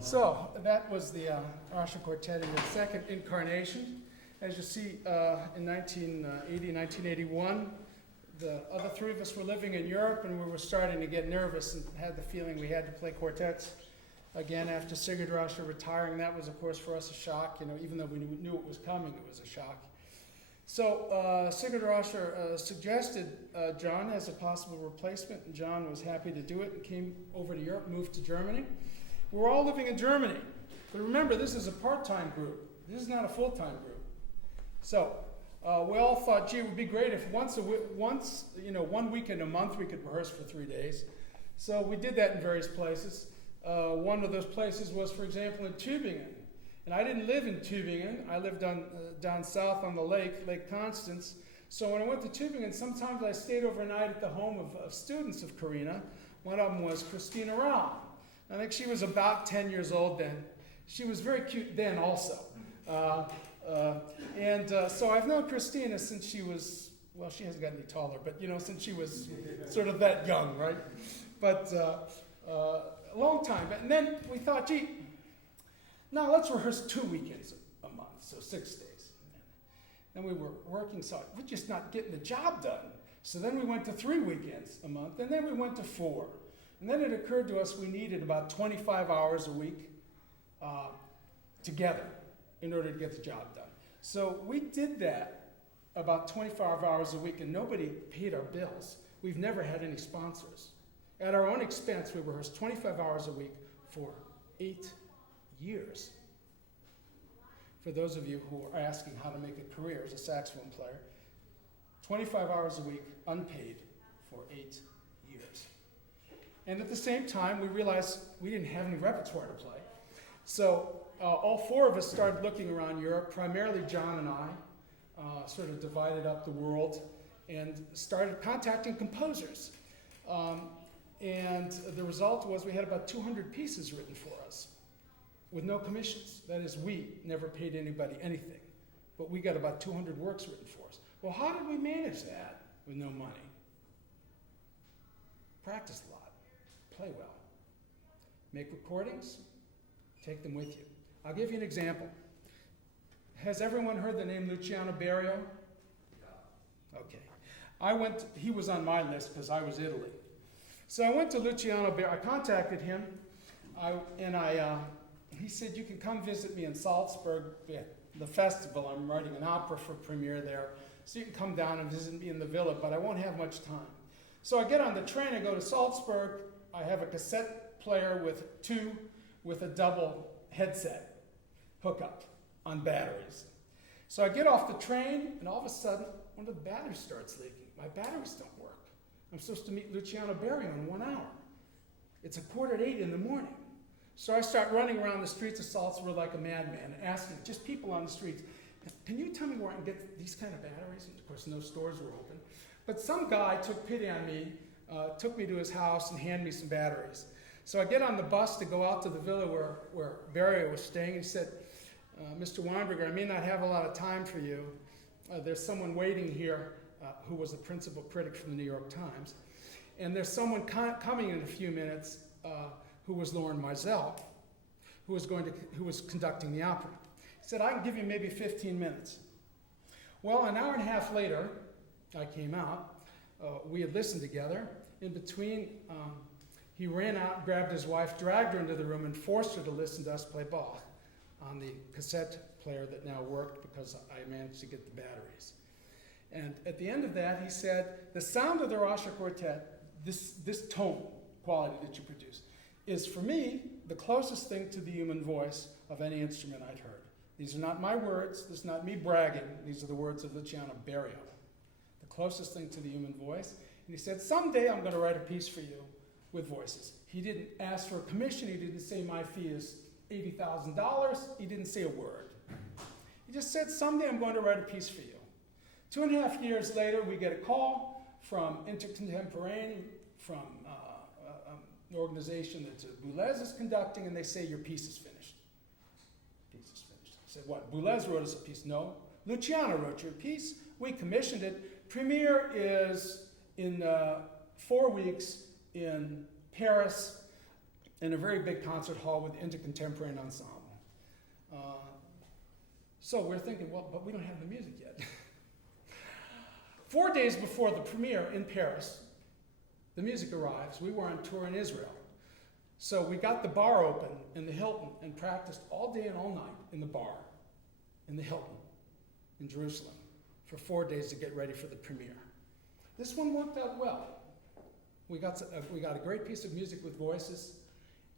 So that was the Rascher Quartet in its second incarnation. As you see, in 1980, 1981, the other three of us were living in Europe, and we were starting to get nervous and had the feeling we had to play quartets again after Sigurd Raschèr retiring. That was, of course, for us a shock. You know, even though we knew it was coming, it was a shock. So Sigurd Raschèr suggested John as a possible replacement, and John was happy to do it and came over to Europe, moved to Germany. We're all living in Germany. But remember, this is a part-time group. This is not a full-time group. So we all thought, gee, it would be great if once 1 weekend a month we could rehearse for 3 days. So we did that in various places. One of those places was, for example, in Tübingen. And I didn't live in Tübingen. I lived down south on the lake, Lake Constance. So when I went to Tübingen, sometimes I stayed overnight at the home of students of Karina. One of them was Christina Rau. I think she was about 10 years old then. She was very cute then also. So I've known Christina since she was, well, she hasn't gotten any taller, but since she was sort of that young, right? But a long time. And then we thought, gee, now let's rehearse 2 weekends a month, so 6 days. Then we were working, so we're just not getting the job done. So then we went to 3 weekends a month, and then we went to 4. And then it occurred to us we needed about 25 hours a week together in order to get the job done. So we did that about 25 hours a week, and nobody paid our bills. We've never had any sponsors. At our own expense, we rehearsed 25 hours a week for 8 years. For those of you who are asking how to make a career as a saxophone player, 25 hours a week, unpaid, for 8 years. And at the same time, we realized we didn't have any repertoire to play. So all 4 of us started looking around Europe, primarily John and I, sort of divided up the world, and started contacting composers. And the result was we had about 200 pieces written for us with no commissions. That is, we never paid anybody anything, but we got about 200 works written for us. Well, how did we manage that with no money? Practice a lot, play well, make recordings, take them with you. I'll give you an example. Has everyone heard the name Luciano Berio? Yeah. Okay. He was on my list because I was Italy. So I went to Luciano Berio, I contacted him, he said, you can come visit me in Salzburg at the festival. I'm writing an opera for premiere there. So you can come down and visit me in the villa, but I won't have much time. So I get on the train, I go to Salzburg. I have a cassette player with a double headset hookup on batteries. So I get off the train, and all of a sudden, one of the batteries starts leaking. My batteries don't work. I'm supposed to meet Luciano Berio in 1 hour. It's 7:45 in the morning. So I start running around the streets of Salzburg like a madman, asking just people on the streets, can you tell me where I can get these kind of batteries? And of course, no stores were open. But some guy took pity on me, took me to his house and handed me some batteries. So I get on the bus to go out to the villa where Berio was staying. He said, Mr. Weinberger, I may not have a lot of time for you. There's someone waiting here who was the principal critic from the New York Times. And there's someone coming in a few minutes who was Lauren Meisel, who was conducting the opera. He said, I can give you maybe 15 minutes. Well, an hour and a half later, I came out. We had listened together. In between, he ran out, grabbed his wife, dragged her into the room, and forced her to listen to us play Bach on the cassette player that now worked because I managed to get the batteries. And at the end of that, he said, the sound of the Rascher Quartet, this tone quality that you produce, is for me the closest thing to the human voice of any instrument I'd heard. These are not my words, this is not me bragging, these are the words of Luciano Berio. The closest thing to the human voice. And he said, someday I'm going to write a piece for you with voices. He didn't ask for a commission, he didn't say my fee is $80,000, he didn't say a word. He just said, someday I'm going to write a piece for you. 2.5 years later, we get a call from Intercontemporain, from an organization that Boulez is conducting, and they say, your piece is finished. Piece is finished. I said, what, Boulez wrote us a piece? No. Luciano wrote your piece. We commissioned it. Premiere is in 4 weeks in Paris in a very big concert hall with Intercontemporain ensemble. So we're thinking, well, but we don't have the music yet. 4 days before the premiere in Paris, the music arrives. We were on tour in Israel. So we got the bar open in the Hilton and practiced all day and all night in the bar in the Hilton in Jerusalem for 4 days to get ready for the premiere. This one worked out well. We got a great piece of music with voices,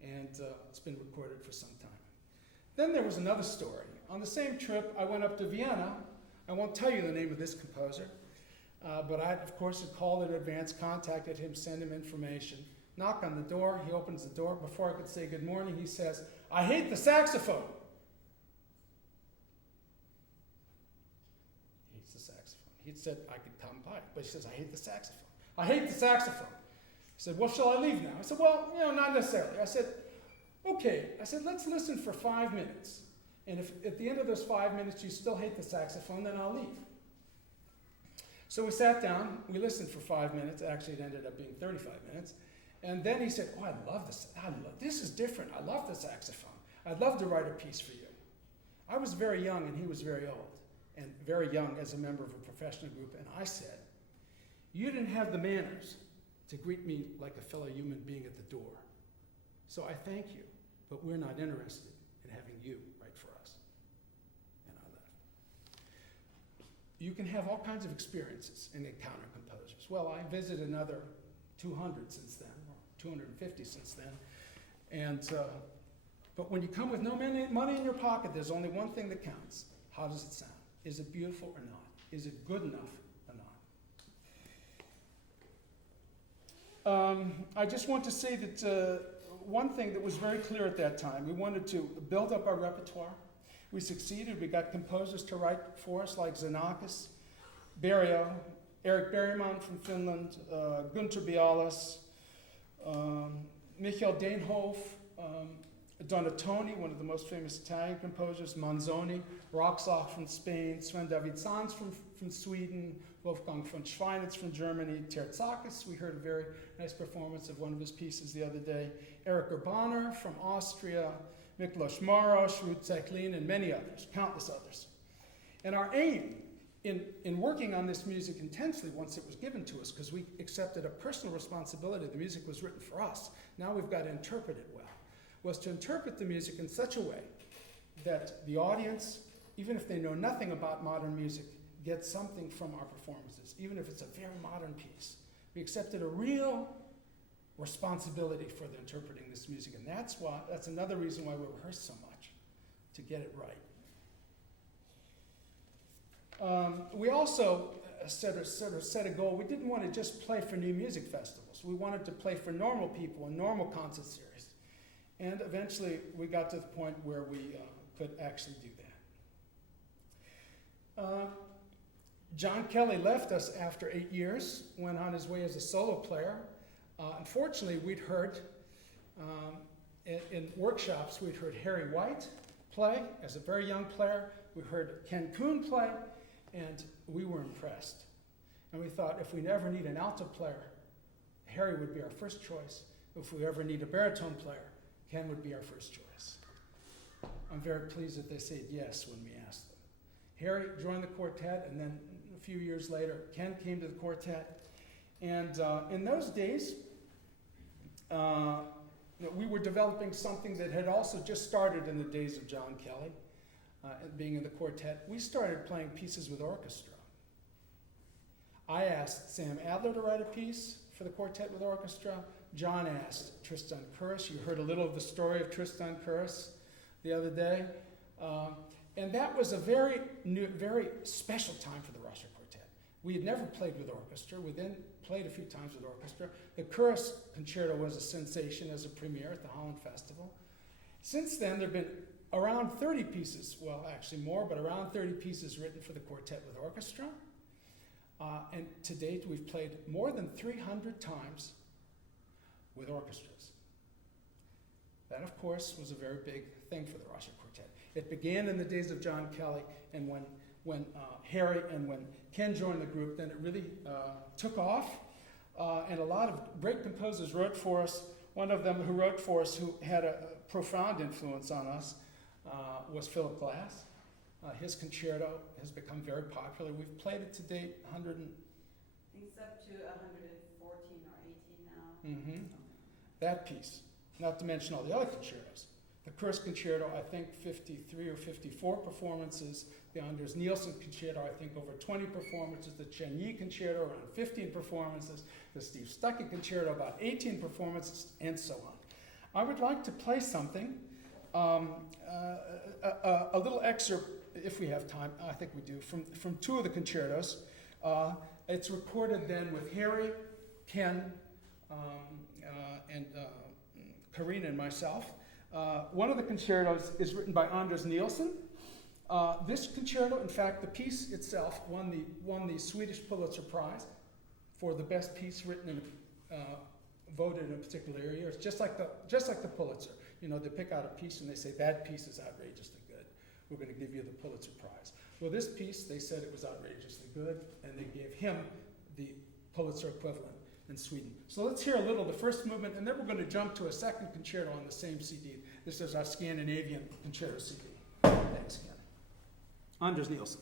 and it's been recorded for some time. Then there was another story. On the same trip, I went up to Vienna. I won't tell you the name of this composer, but I, of course, had called in advance, contacted him, sent him information, knocked on the door. He opens the door. Before I could say good morning, he says, I hate the saxophone. He hates the saxophone. He had said I could come by, but he says, I hate the saxophone. I hate the saxophone. He said, well, shall I leave now? I said, well, not necessarily. I said, okay. I said, let's listen for 5 minutes. And if at the end of those 5 minutes you still hate the saxophone, then I'll leave. So we sat down, we listened for 5 minutes. Actually, it ended up being 35 minutes. And then he said, oh, I love this. This is different. I love the saxophone. I'd love to write a piece for you. I was very young and he was very old, and very young as a member of a professional group. And I said, You didn't have the manners to greet me like a fellow human being at the door. So I thank you, but we're not interested in having you write for us. And I left. You can have all kinds of experiences and encounter composers. Well, I visited another 200 since then, or 250 since then. And, but when you come with no money in your pocket, there's only one thing that counts. How does it sound? Is it beautiful or not? Is it good enough or not? I just want to say that one thing that was very clear at that time, we wanted to build up our repertoire. We succeeded. We got composers to write for us like Xenakis, Berio, Eric Berryman from Finland, Günter Bialas, Michael Deenhoff, Donatoni, one of the most famous Italian composers, Manzoni, Roxach from Spain, Sven David Sanz from Sweden, Wolfgang von Schweinitz from Germany, Terzakis, we heard a very nice performance of one of his pieces the other day, Eric Urbaner from Austria, Miklos Maros, Ruth Zeklin, and many others, countless others. And our aim in working on this music intensely once it was given to us, because we accepted a personal responsibility, the music was written for us, now we've got to interpret it well, was to interpret the music in such a way that the audience, even if they know nothing about modern music, gets something from our performances, even if it's a very modern piece. We accepted a real responsibility for the interpreting this music, and that's another reason why we rehearse so much, to get it right. We also set a goal. We didn't want to just play for new music festivals. We wanted to play for normal people in normal concert series. And eventually we got to the point where we could actually do that. John Kelly left us after 8 years, went on his way as a solo player. Unfortunately, we'd heard in workshops, we'd heard Harry White play as a very young player. We heard Ken Kuhn play, and we were impressed. And we thought if we never need an alto player, Harry would be our first choice. If we ever need a baritone player, Ken would be our first choice. I'm very pleased that they said yes when we asked them. Harry joined the quartet, and then a few years later, Ken came to the quartet. And in those days, we were developing something that had also just started in the days of John Kelly, being in the quartet. We started playing pieces with orchestra. I asked Sam Adler to write a piece for the quartet with orchestra. John asked Tristan Kurz. You heard a little of the story of Tristan Kurz the other day. And that was a very special time for the Raschèr Quartet. We had never played with orchestra. We then played a few times with orchestra. The Kurz concerto was a sensation as a premiere at the Holland Festival. Since then, there have been around 30 pieces, well, actually more, but around 30 pieces written for the quartet with orchestra. And to date, we've played more than 300 times with orchestras. That, of course, was a very big thing for the Raschèr Quartet. It began in the days of John Kelly, and when Harry and when Ken joined the group, then it really took off, and a lot of great composers wrote for us. One of them who wrote for us, who had a profound influence on us, was Philip Glass. His concerto has become very popular. We've played it to date, I think it's up to 114 or 18 now. Mm-hmm. That piece, not to mention all the other concertos. The Kurz concerto, I think 53 or 54 performances. The Anders Nielsen concerto, I think over 20 performances. The Chen Yi concerto, around 15 performances. The Steve Stuckey concerto, about 18 performances, and so on. I would like to play something, a little excerpt, if we have time, I think we do, from two of the concertos. It's recorded then with Harry, Ken, and Karina and myself. One of the concertos is written by Anders Nielsen. This concerto, in fact, the piece itself won the Swedish Pulitzer Prize for the best piece written voted in a particular area. It's just like the Pulitzer. You know, they pick out a piece and they say that piece is outrageously good. We're going to give you the Pulitzer Prize. Well, this piece, they said it was outrageously good, and they gave him the Pulitzer equivalent in Sweden. So let's hear a little of the first movement, and then we're going to jump to a second concerto on the same CD. This is our Scandinavian concerto CD. Thanks, Ken. Anders Nielsen.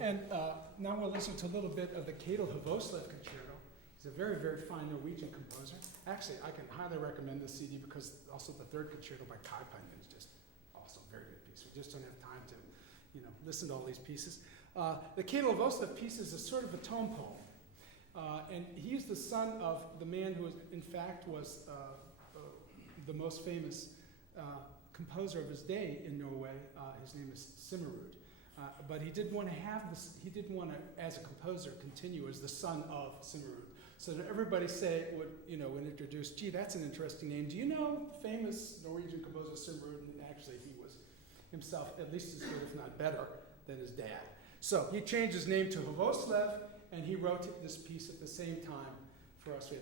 And now we'll listen to a little bit of the Kedel Hvoslev Concerto. He's a very, very fine Norwegian composer. Actually, I can highly recommend this CD because also the third concerto by Kaipainen is just also a very good piece. We just don't have time to, listen to all these pieces. The Kedel Hvoslev piece is a sort of a tone poem. And he's the son of the man who, in fact, was the most famous composer of his day in Norway. His name is Simmerud. But he didn't want to have this, he didn't want to, as a composer, continue as the son of Simmerud. So that everybody would introduce, gee, that's an interesting name. Do you know the famous Norwegian composer Simmerud? And actually he was himself at least as good, if not better, than his dad. So he changed his name to Hvoslev, and he wrote this piece at the same time for us.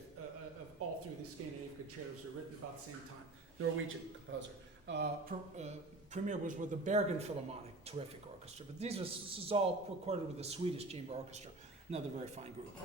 Of all through the Scandinavian concertos were written about the same time. Norwegian composer. Premiere was with the Bergen Philharmonic, terrific orchestra. But this is all recorded with the Swedish Chamber Orchestra, another very fine group.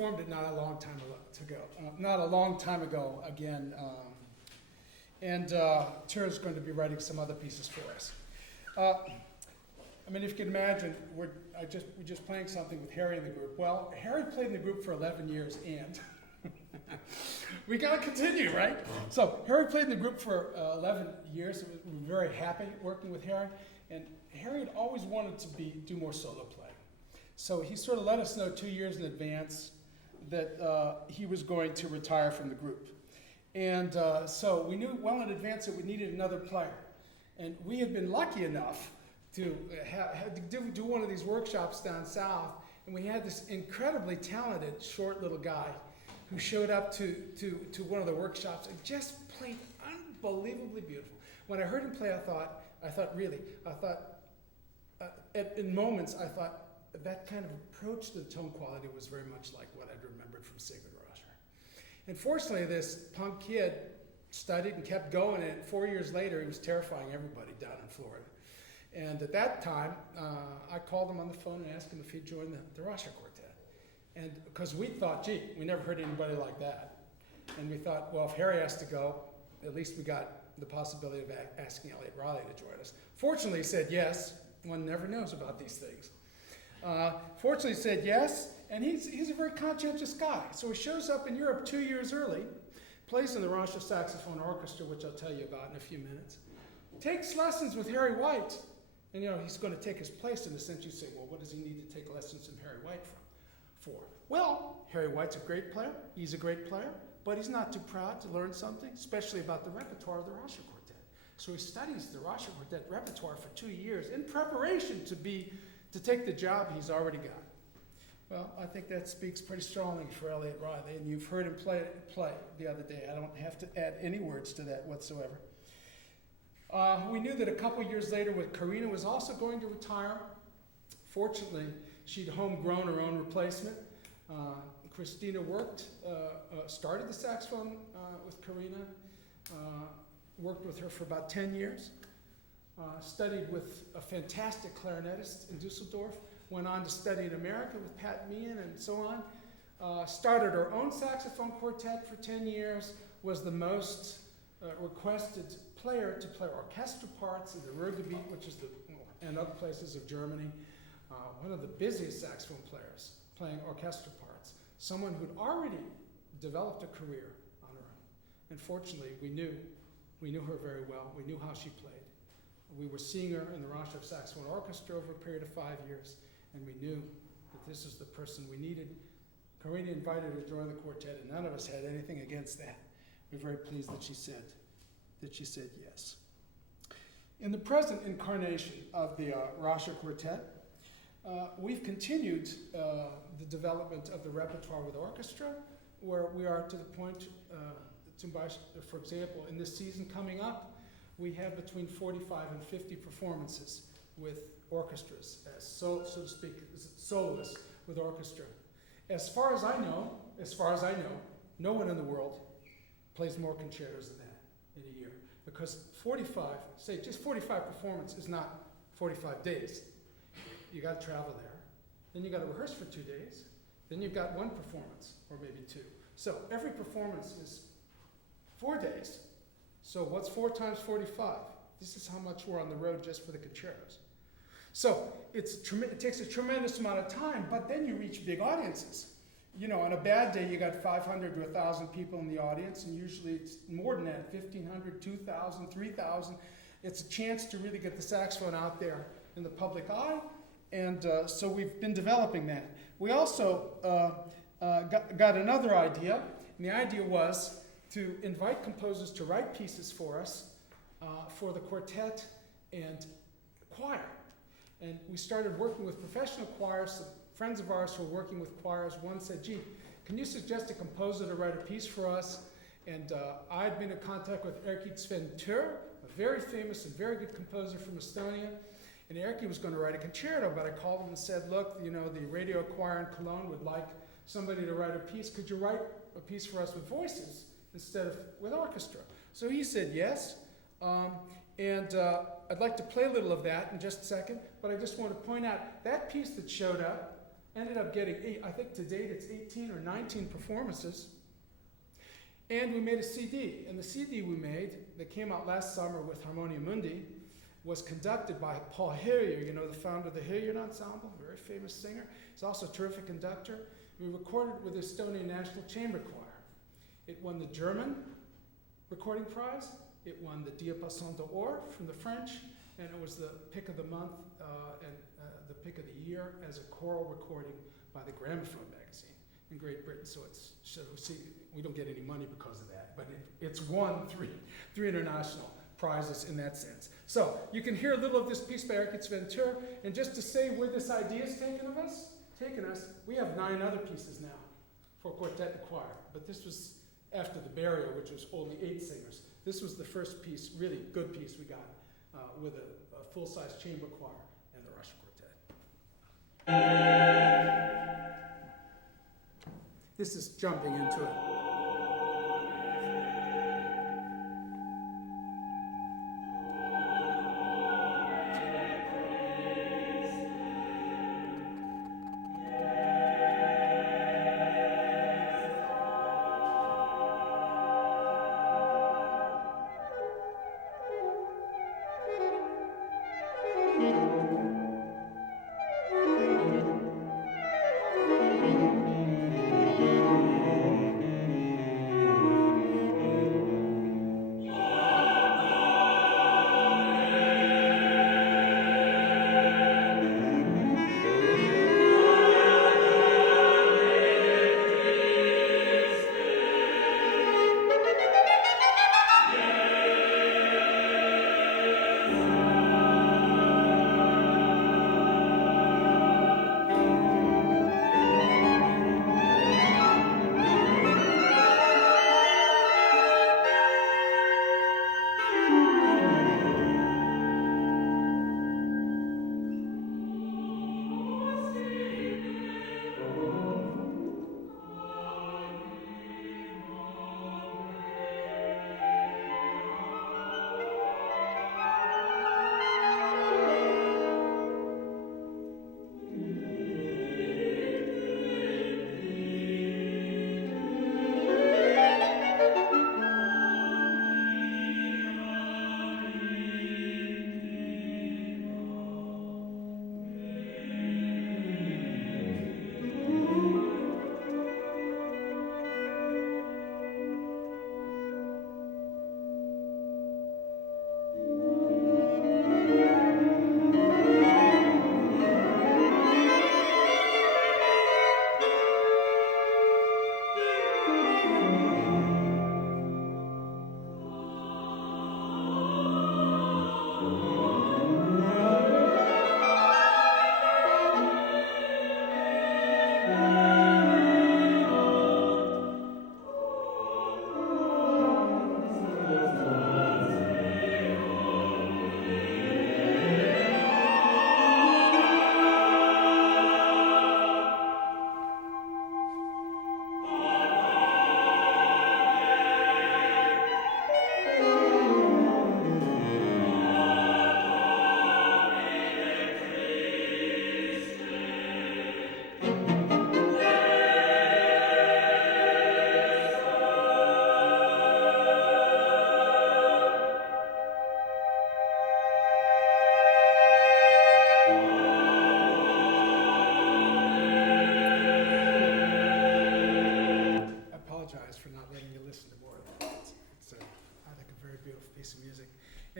performed it not a long time ago again. Tura's going to be writing some other pieces for us. I mean, if you can imagine, we're just playing something with Harry in the group. Well, Harry played in the group for 11 years, and we got to continue, right? So Harry played in the group for 11 years. We were very happy working with Harry, and Harry had always wanted to do more solo playing. So he sort of let us know 2 years in advance that he was going to retire from the group. And so we knew well in advance that we needed another player. And we had been lucky enough to do one of these workshops down south, and we had this incredibly talented, short little guy who showed up to one of the workshops and just played unbelievably beautiful. When I heard him play, in moments, I thought that kind of approach to the tone quality was very much like what I'd remembered from Sigurd Raschèr. And fortunately, this punk kid studied and kept going, and 4 years later, he was terrifying everybody down in Florida. And at that time, I called him on the phone and asked him if he'd join the Raschèr Quartet. And because we thought, gee, we never heard anybody like that. And we thought, well, if Harry has to go, at least we got the possibility of asking Elliot Riley to join us. Fortunately, he said yes. One never knows about these things. Fortunately, he said yes, and he's a very conscientious guy. So he shows up in Europe 2 years early, plays in the Raschèr Saxophone Orchestra, which I'll tell you about in a few minutes, takes lessons with Harry White. And he's going to take his place in a sense. You say, well, what does he need to take lessons from Harry White for? Well, Harry White's a great player. He's a great player, but he's not too proud to learn something, especially about the repertoire of the Raschèr Quartet. So he studies the Raschèr Quartet repertoire for 2 years in preparation to take the job he's already got. Well, I think that speaks pretty strongly for Elliot Riley, and you've heard him play the other day. I don't have to add any words to that whatsoever. We knew that a couple years later, Karina was also going to retire. Fortunately, she'd homegrown her own replacement. Christina started the saxophone with Karina, worked with her for about 10 years, studied with a fantastic clarinetist in Dusseldorf, went on to study in America with Pat Meehan and so on, started her own saxophone quartet for 10 years, was the most requested player to play orchestra parts in the Ruhrgebiet, which is and other places of Germany. One of the busiest saxophone players playing orchestra parts. Someone who'd already developed a career on her own. And fortunately, we knew her very well. We knew how she played. We were seeing her in the Raschèr Saxophone Orchestra over a period of 5 years, and we knew that this is the person we needed. Karina invited her to join the quartet, and none of us had anything against that. We're very pleased that she said yes. In the present incarnation of the Raschèr Quartet, we've continued the development of the repertoire with orchestra, where we are to the point, for example, in this season coming up, we have between 45 and 50 performances with orchestras, so to speak, soloists with orchestra. As far as I know, no one in the world plays more concertos than that in a year. Because 45 performance is not 45 days. You got to travel there. Then you got to rehearse for 2 days. Then you've got one performance, or maybe two. So every performance is 4 days. So what's 4 times 45? This is how much we're on the road just for the concertos. So it takes a tremendous amount of time, but then you reach big audiences. On a bad day, you got 500 to 1,000 people in the audience, and usually it's more than that, 1,500, 2,000, 3,000. It's a chance to really get the saxophone out there in the public eye, and so we've been developing that. We also got another idea, and the idea was to invite composers to write pieces for us for the quartet and choir. And we started working with professional choirs. Some friends of ours who were working with choirs, one said, gee, can you suggest a composer to write a piece for us? And I had been in contact with Erkki Sven-Tur, a very famous and very good composer from Estonia. And Erkki was going to write a concerto, but I called him and said, look, the radio choir in Cologne would like somebody to write a piece. Could you write a piece for us with voices instead of with orchestra? So he said yes. I'd like to play a little of that in just a second, but I just want to point out that piece that showed up Ended up getting I think to date it's 18 or 19 performances. And we made a CD. And the CD we made, that came out last summer with Harmonia Mundi, was conducted by Paul Hillier, you know, the founder of the Hillier Ensemble, a very famous singer. He's also a terrific conductor. We recorded with the Estonian National Chamber Choir. It won the German Recording Prize. It won the Diapason d'Or from the French, and it was the pick of the month and the pick of the year as a choral recording by the Gramophone magazine in Great Britain. So we don't get any money because of that, but it's won three international prizes in that sense. So you can hear a little of this piece by Erkits Ventur, and just to say where this idea has taken us, we have 9 other pieces now for quartet and choir, but this was after the burial, which was only 8 singers. This was the first piece, really good piece we got, with a full-size chamber choir and the Raschèr Quartet. This is jumping into it.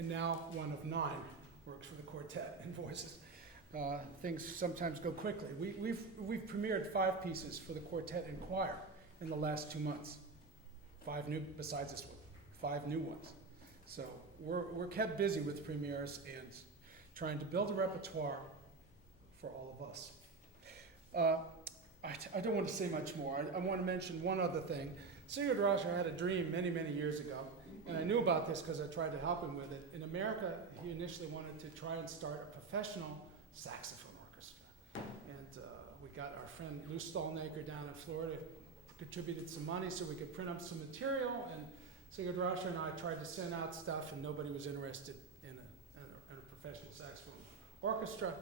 and now one of 9 works for the quartet and voices. Things sometimes go quickly. We've premiered 5 pieces for the quartet and choir in the last 2 months. 5 new, besides this one, 5 new ones. So we're kept busy with premieres and trying to build a repertoire for all of us. I don't want to say much more. I want to mention one other thing. Sigurd Raschèr had a dream many, many years ago, and I knew about this because I tried to help him with it. In America, he initially wanted to try and start a professional saxophone orchestra. And we got our friend Lou Stallnaker down in Florida, contributed some money so we could print up some material, and Sigurd Raschèr and I tried to send out stuff, and nobody was interested in a professional saxophone orchestra.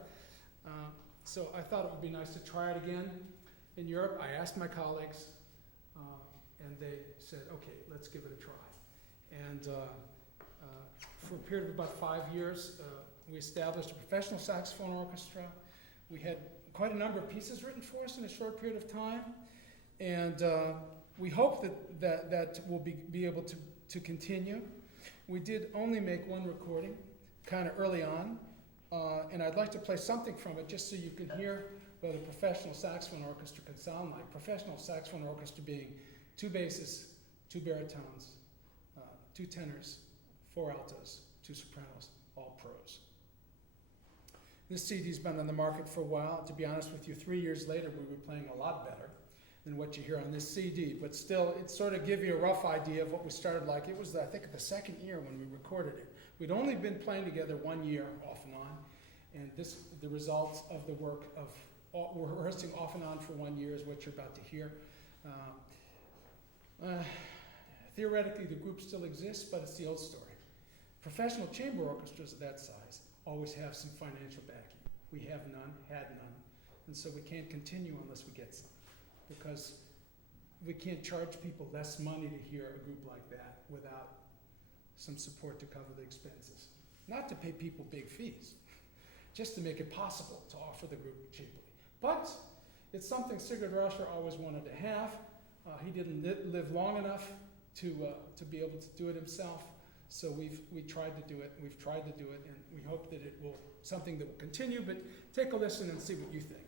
So I thought it would be nice to try it again in Europe. I asked my colleagues, and they said, okay, let's give it a try. And for a period of about 5 years, we established a professional saxophone orchestra. We had quite a number of pieces written for us in a short period of time. And we hope that we'll be able to continue. We did only make one recording, kind of early on, and I'd like to play something from it just so you can hear what a professional saxophone orchestra can sound like. Professional saxophone orchestra being 2 basses, 2 baritones, 2 tenors, 4 altos, 2 sopranos, all pros. This CD's been on the market for a while. To be honest with you, 3 years later, we were playing a lot better than what you hear on this CD, but still, it sort of gives you a rough idea of what we started like. It was, I think, the 2nd year when we recorded it. We'd only been playing together 1 year, off and on, and the results of the work of rehearsing off and on for 1 year is what you're about to hear. Theoretically, the group still exists, but it's the old story. Professional chamber orchestras of that size always have some financial backing. We have none, had none, and so we can't continue unless we get some, because we can't charge people less money to hear a group like that without some support to cover the expenses. Not to pay people big fees, just to make it possible to offer the group cheaply. But it's something Sigurd Raschèr always wanted to have. He didn't live long enough to be able to do it himself, so we tried to do it. We've tried to do it, and we hope that it will something that will continue. But take a listen and see what you think.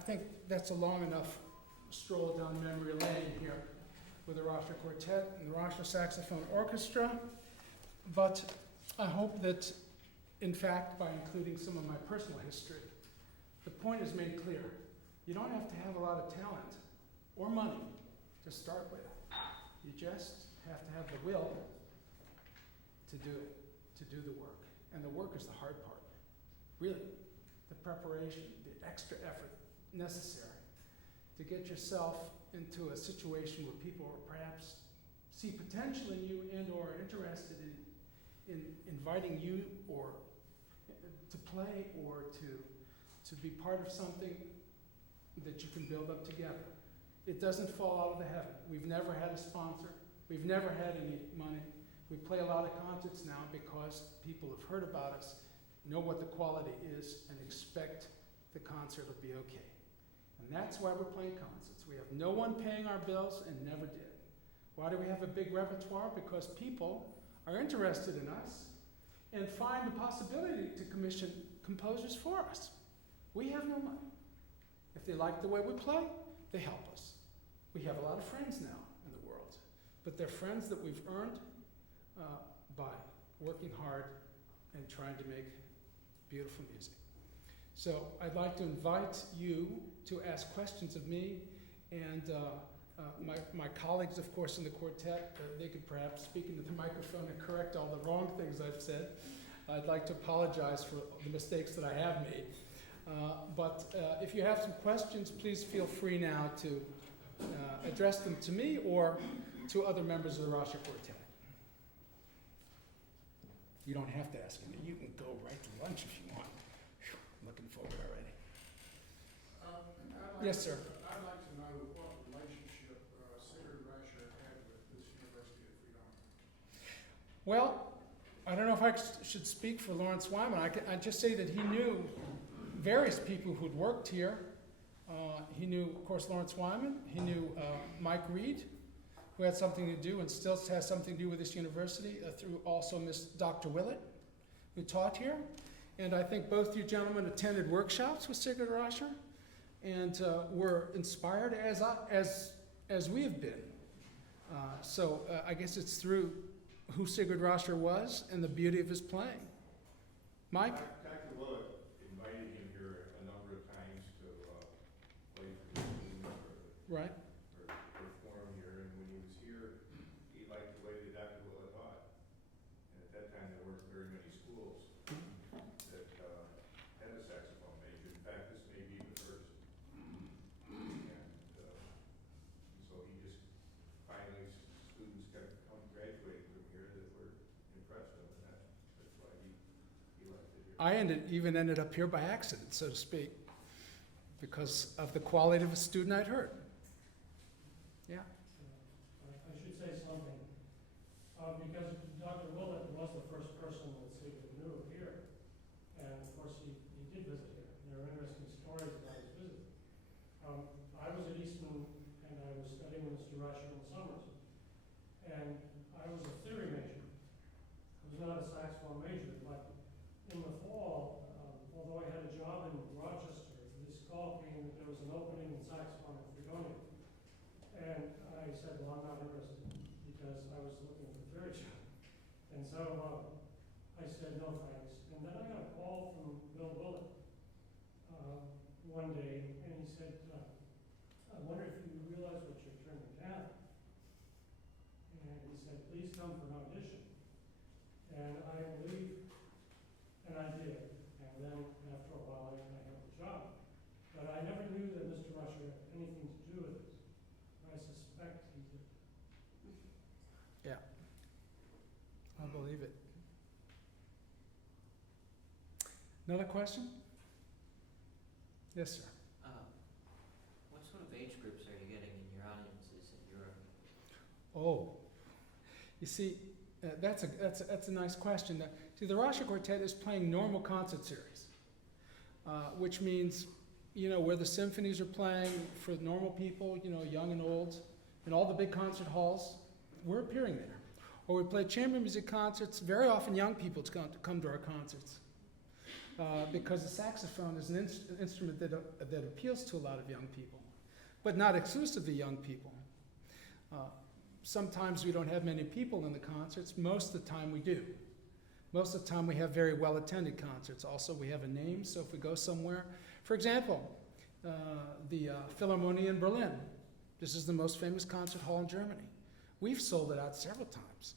think that's a long enough stroll down memory lane here with the Raschèr Quartet and the Raschèr Saxophone Orchestra. But I hope that, in fact, by including some of my personal history, the point is made clear. You don't have to have a lot of talent or money to start with. You just have to have the will to do it, to do the work. And the work is the hard part. Really, the preparation, the extra effort necessary to get yourself into a situation where people are perhaps see potential in you and or are interested in inviting you or to play or to be part of something that you can build up together. It doesn't fall out of the heaven. We've never had a sponsor. We've never had any money. We play a lot of concerts now because people have heard about us, know what the quality is, and expect the concert will be okay. And that's why we're playing concerts. We have no one paying our bills and never did. Why do we have a big repertoire? Because people are interested in us and find the possibility to commission composers for us. We have no money. If they like the way we play, they help us. We have a lot of friends now in the world, but they're friends that we've earned by working hard and trying to make beautiful music. So I'd like to invite you to ask questions of me, and my colleagues, of course, in the quartet, they could perhaps speak into the microphone and correct all the wrong things I've said. I'd like to apologize for the mistakes that I have made. But if you have some questions, please feel free now to address them to me or to other members of the Raschèr Quartet. You don't have to ask me. You can go right to lunch if you want. Whew, looking forward already. Yes, sir. I'd like to know what relationship Sigurd Raschèr had with this University of Fredonia. Well, I don't know if I should speak for Lawrence Wyman. I just say that he knew various people who'd worked here. He knew, of course, Lawrence Wyman. He knew Mike Reed, who had something to do and still has something to do with this university, through also Miss Dr. Willett, who taught here. And I think both you gentlemen attended workshops with Sigurd Raschèr and were inspired as we have been. So I guess it's through who Sigurd Raschèr was and the beauty of his playing. Mike? Dr. Willett invited him here a number of times to play for him Right. or perform here, and when he was here, he liked the way that Dr. Willett taught. And at that time, there weren't very many schools that had a saxophone major. In fact, this may be the first. And so he just finally, students kept graduating from here that were impressed with him, and that's why he left it here. I even ended up here by accident, so to speak, because of the quality of a student I'd heard. Yeah. I should say something, because Dr. Willett was the first person that Sigurd knew here, and of course he did visit here. There are interesting stories about his visit. I was at Eastman, and I was studying with Mr. Rascher in the summers, and I was a theory major. I was not a saxophone major, but in the fall, although I had a job in Rochester, this call came that there was an opening in saxophone in Fredonia. And I said, well, I'm not interested, because I was looking for a theory job. And so I said, no thanks. And then I got a call from Bill Willett one day, and he said, I wonder if you realize what you're turning down. And he said, please come for an audition. And I believe, and I did. And then after a while, I had the job. But I never knew that Mr. Raschèr had anything to do with it. I suspect he did. Yeah. I believe it. Another question? Yes, sir. What sort of age groups are you getting in your audiences in Europe? Oh, you see, that's a nice question. See, the Raschèr Quartet is playing normal concert series, which means, where the symphonies are playing for normal people, young and old, in all the big concert halls, we're appearing there. Or we play chamber music concerts. Very often young people come to our concerts. because the saxophone is an instrument that appeals to a lot of young people, but not exclusively young people. Sometimes we don't have many people in the concerts. Most of the time we do. Most of the time we have very well-attended concerts. Also, we have a name, so if we go somewhere, for example, the Philharmonie in Berlin. This is the most famous concert hall in Germany. We've sold it out several times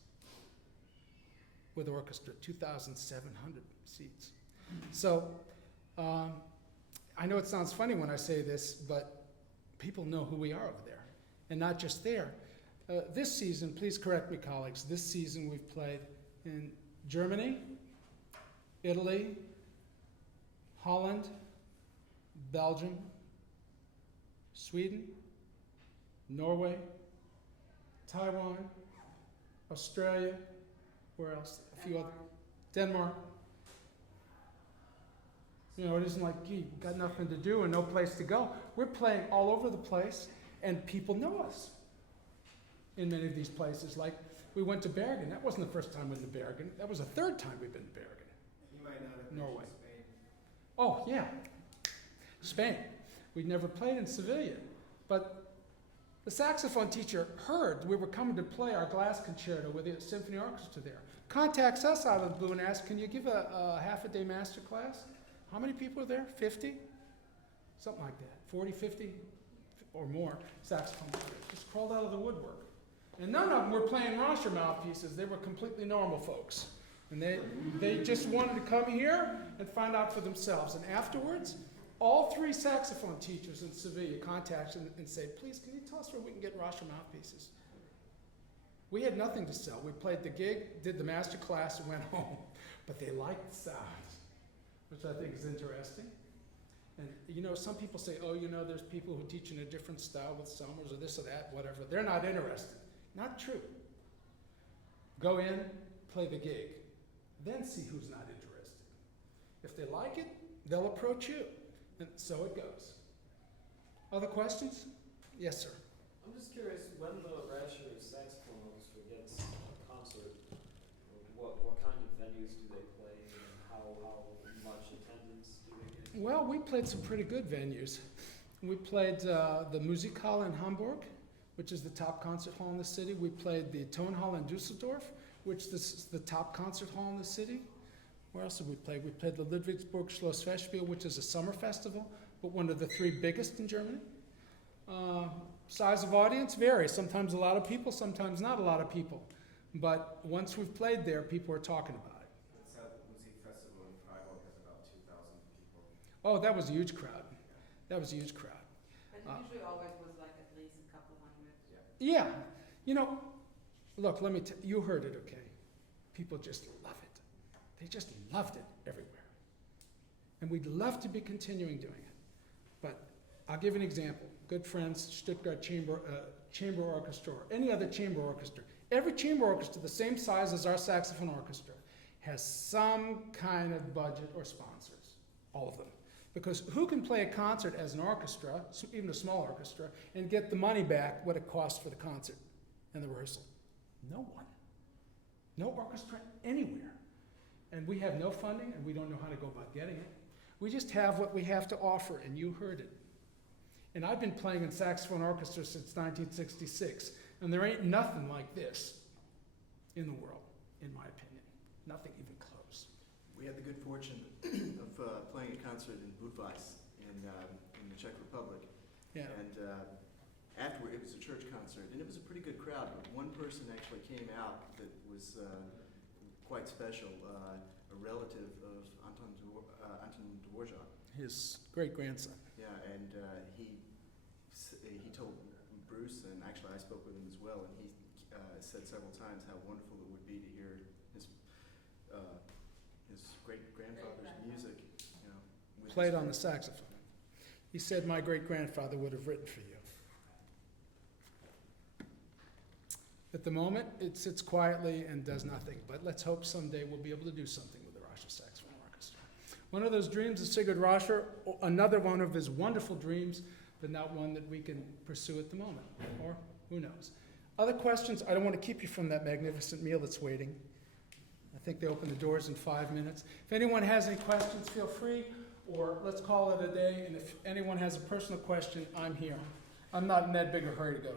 with orchestra, 2,700 seats. So I know it sounds funny when I say this, but people know who we are over there. And not just there. This season, please correct me, colleagues, this season we've played in Germany, Italy, Holland, Belgium, Sweden, Norway, Taiwan, Australia, where else? A few other, Denmark. You know, it isn't like, gee, got nothing to do and no place to go. We're playing all over the place, and people know us in many of these places. Like, we went to Bergen. That wasn't the first time we've been to Bergen. That was the third time we've been to Bergen. You might not have Norway. Spain. Oh, yeah. Spain. We'd never played in Sevilla. But the saxophone teacher heard we were coming to play our glass concerto with the symphony orchestra there. Contacts us out of the blue and asks, can you give a half-a-day master class? How many people are there? 50? Something like that. 40, 50 or more saxophone players. Just crawled out of the woodwork. And none of them were playing Rascher mouthpieces. They were completely normal folks. And they just wanted to come here and find out for themselves. And afterwards, all three saxophone teachers in Sevilla contacted and said, please, can you tell us where we can get Rascher mouthpieces? We had nothing to sell. We played the gig, did the master class, and went home. But they liked the sound, which I think is interesting. And you know, some people say, oh, you know, there's people who teach in a different style with Summers or this or that, whatever. They're not interested. Not true. Go in, play the gig, then see who's not interested. If they like it, they'll approach you. And so it goes. Other questions? Yes, sir. I'm just curious, when the Raschèr Saxophone Orchestra gets a concert, what kind of venues do they play, and how much attendance do they get? Well, we played some pretty good venues. We played the Musikhalle in Hamburg, which is the top concert hall in the city. We played the Tonhalle in Dusseldorf, which is the top concert hall in the city. Where else did we play? We played the Ludwigsburg Schloss Festspiel, which is a summer festival, but one of the three biggest in Germany. Size of audience varies. Sometimes a lot of people, sometimes not a lot of people. But once we've played there, people are talking about it. It's at the Musik Festival in Freiburg, has about 2,000 people. Oh, that was a huge crowd. That was a huge crowd. But it usually always was like at least a couple hundred. Yeah. You know, look, let me tell you, heard it, okay? People just love it. They just loved it everywhere. And we'd love to be continuing doing it. But I'll give you an example. Good friends, Stuttgart Chamber Orchestra, or any other chamber orchestra. Every chamber orchestra, the same size as our saxophone orchestra, has some kind of budget or sponsors. All of them. Because who can play a concert as an orchestra, even a small orchestra, and get the money back what it costs for the concert and the rehearsal? No one. No orchestra anywhere. And we have no funding, and we don't know how to go about getting it. We just have what we have to offer, and you heard it. And I've been playing in saxophone orchestra since 1966, and there ain't nothing like this in the world, in my opinion. Nothing even close. We had the good fortune of playing a concert in Budweis in the Czech Republic. Yeah. And afterward, it was a church concert, and it was a pretty good crowd, but one person actually came out that was quite special, a relative of Anton Dvorak. His great-grandson. Yeah, and he told Bruce, and actually I spoke with him as well, and he said several times how wonderful it would be to hear his great-grandfather's music, you know, with Played on the saxophone. He said, my great-grandfather would have written for you. At the moment, it sits quietly and does nothing, but let's hope someday we'll be able to do something with the Raschèr Saxophone Orchestra. One of those dreams is Sigurd Raschèr, another one of his wonderful dreams, but not one that we can pursue at the moment, or who knows. Other questions? I don't want to keep you from that magnificent meal that's waiting. I think they open the doors in 5 minutes. If anyone has any questions, feel free, or let's call it a day. And if anyone has a personal question, I'm here. I'm not in that big a hurry to go.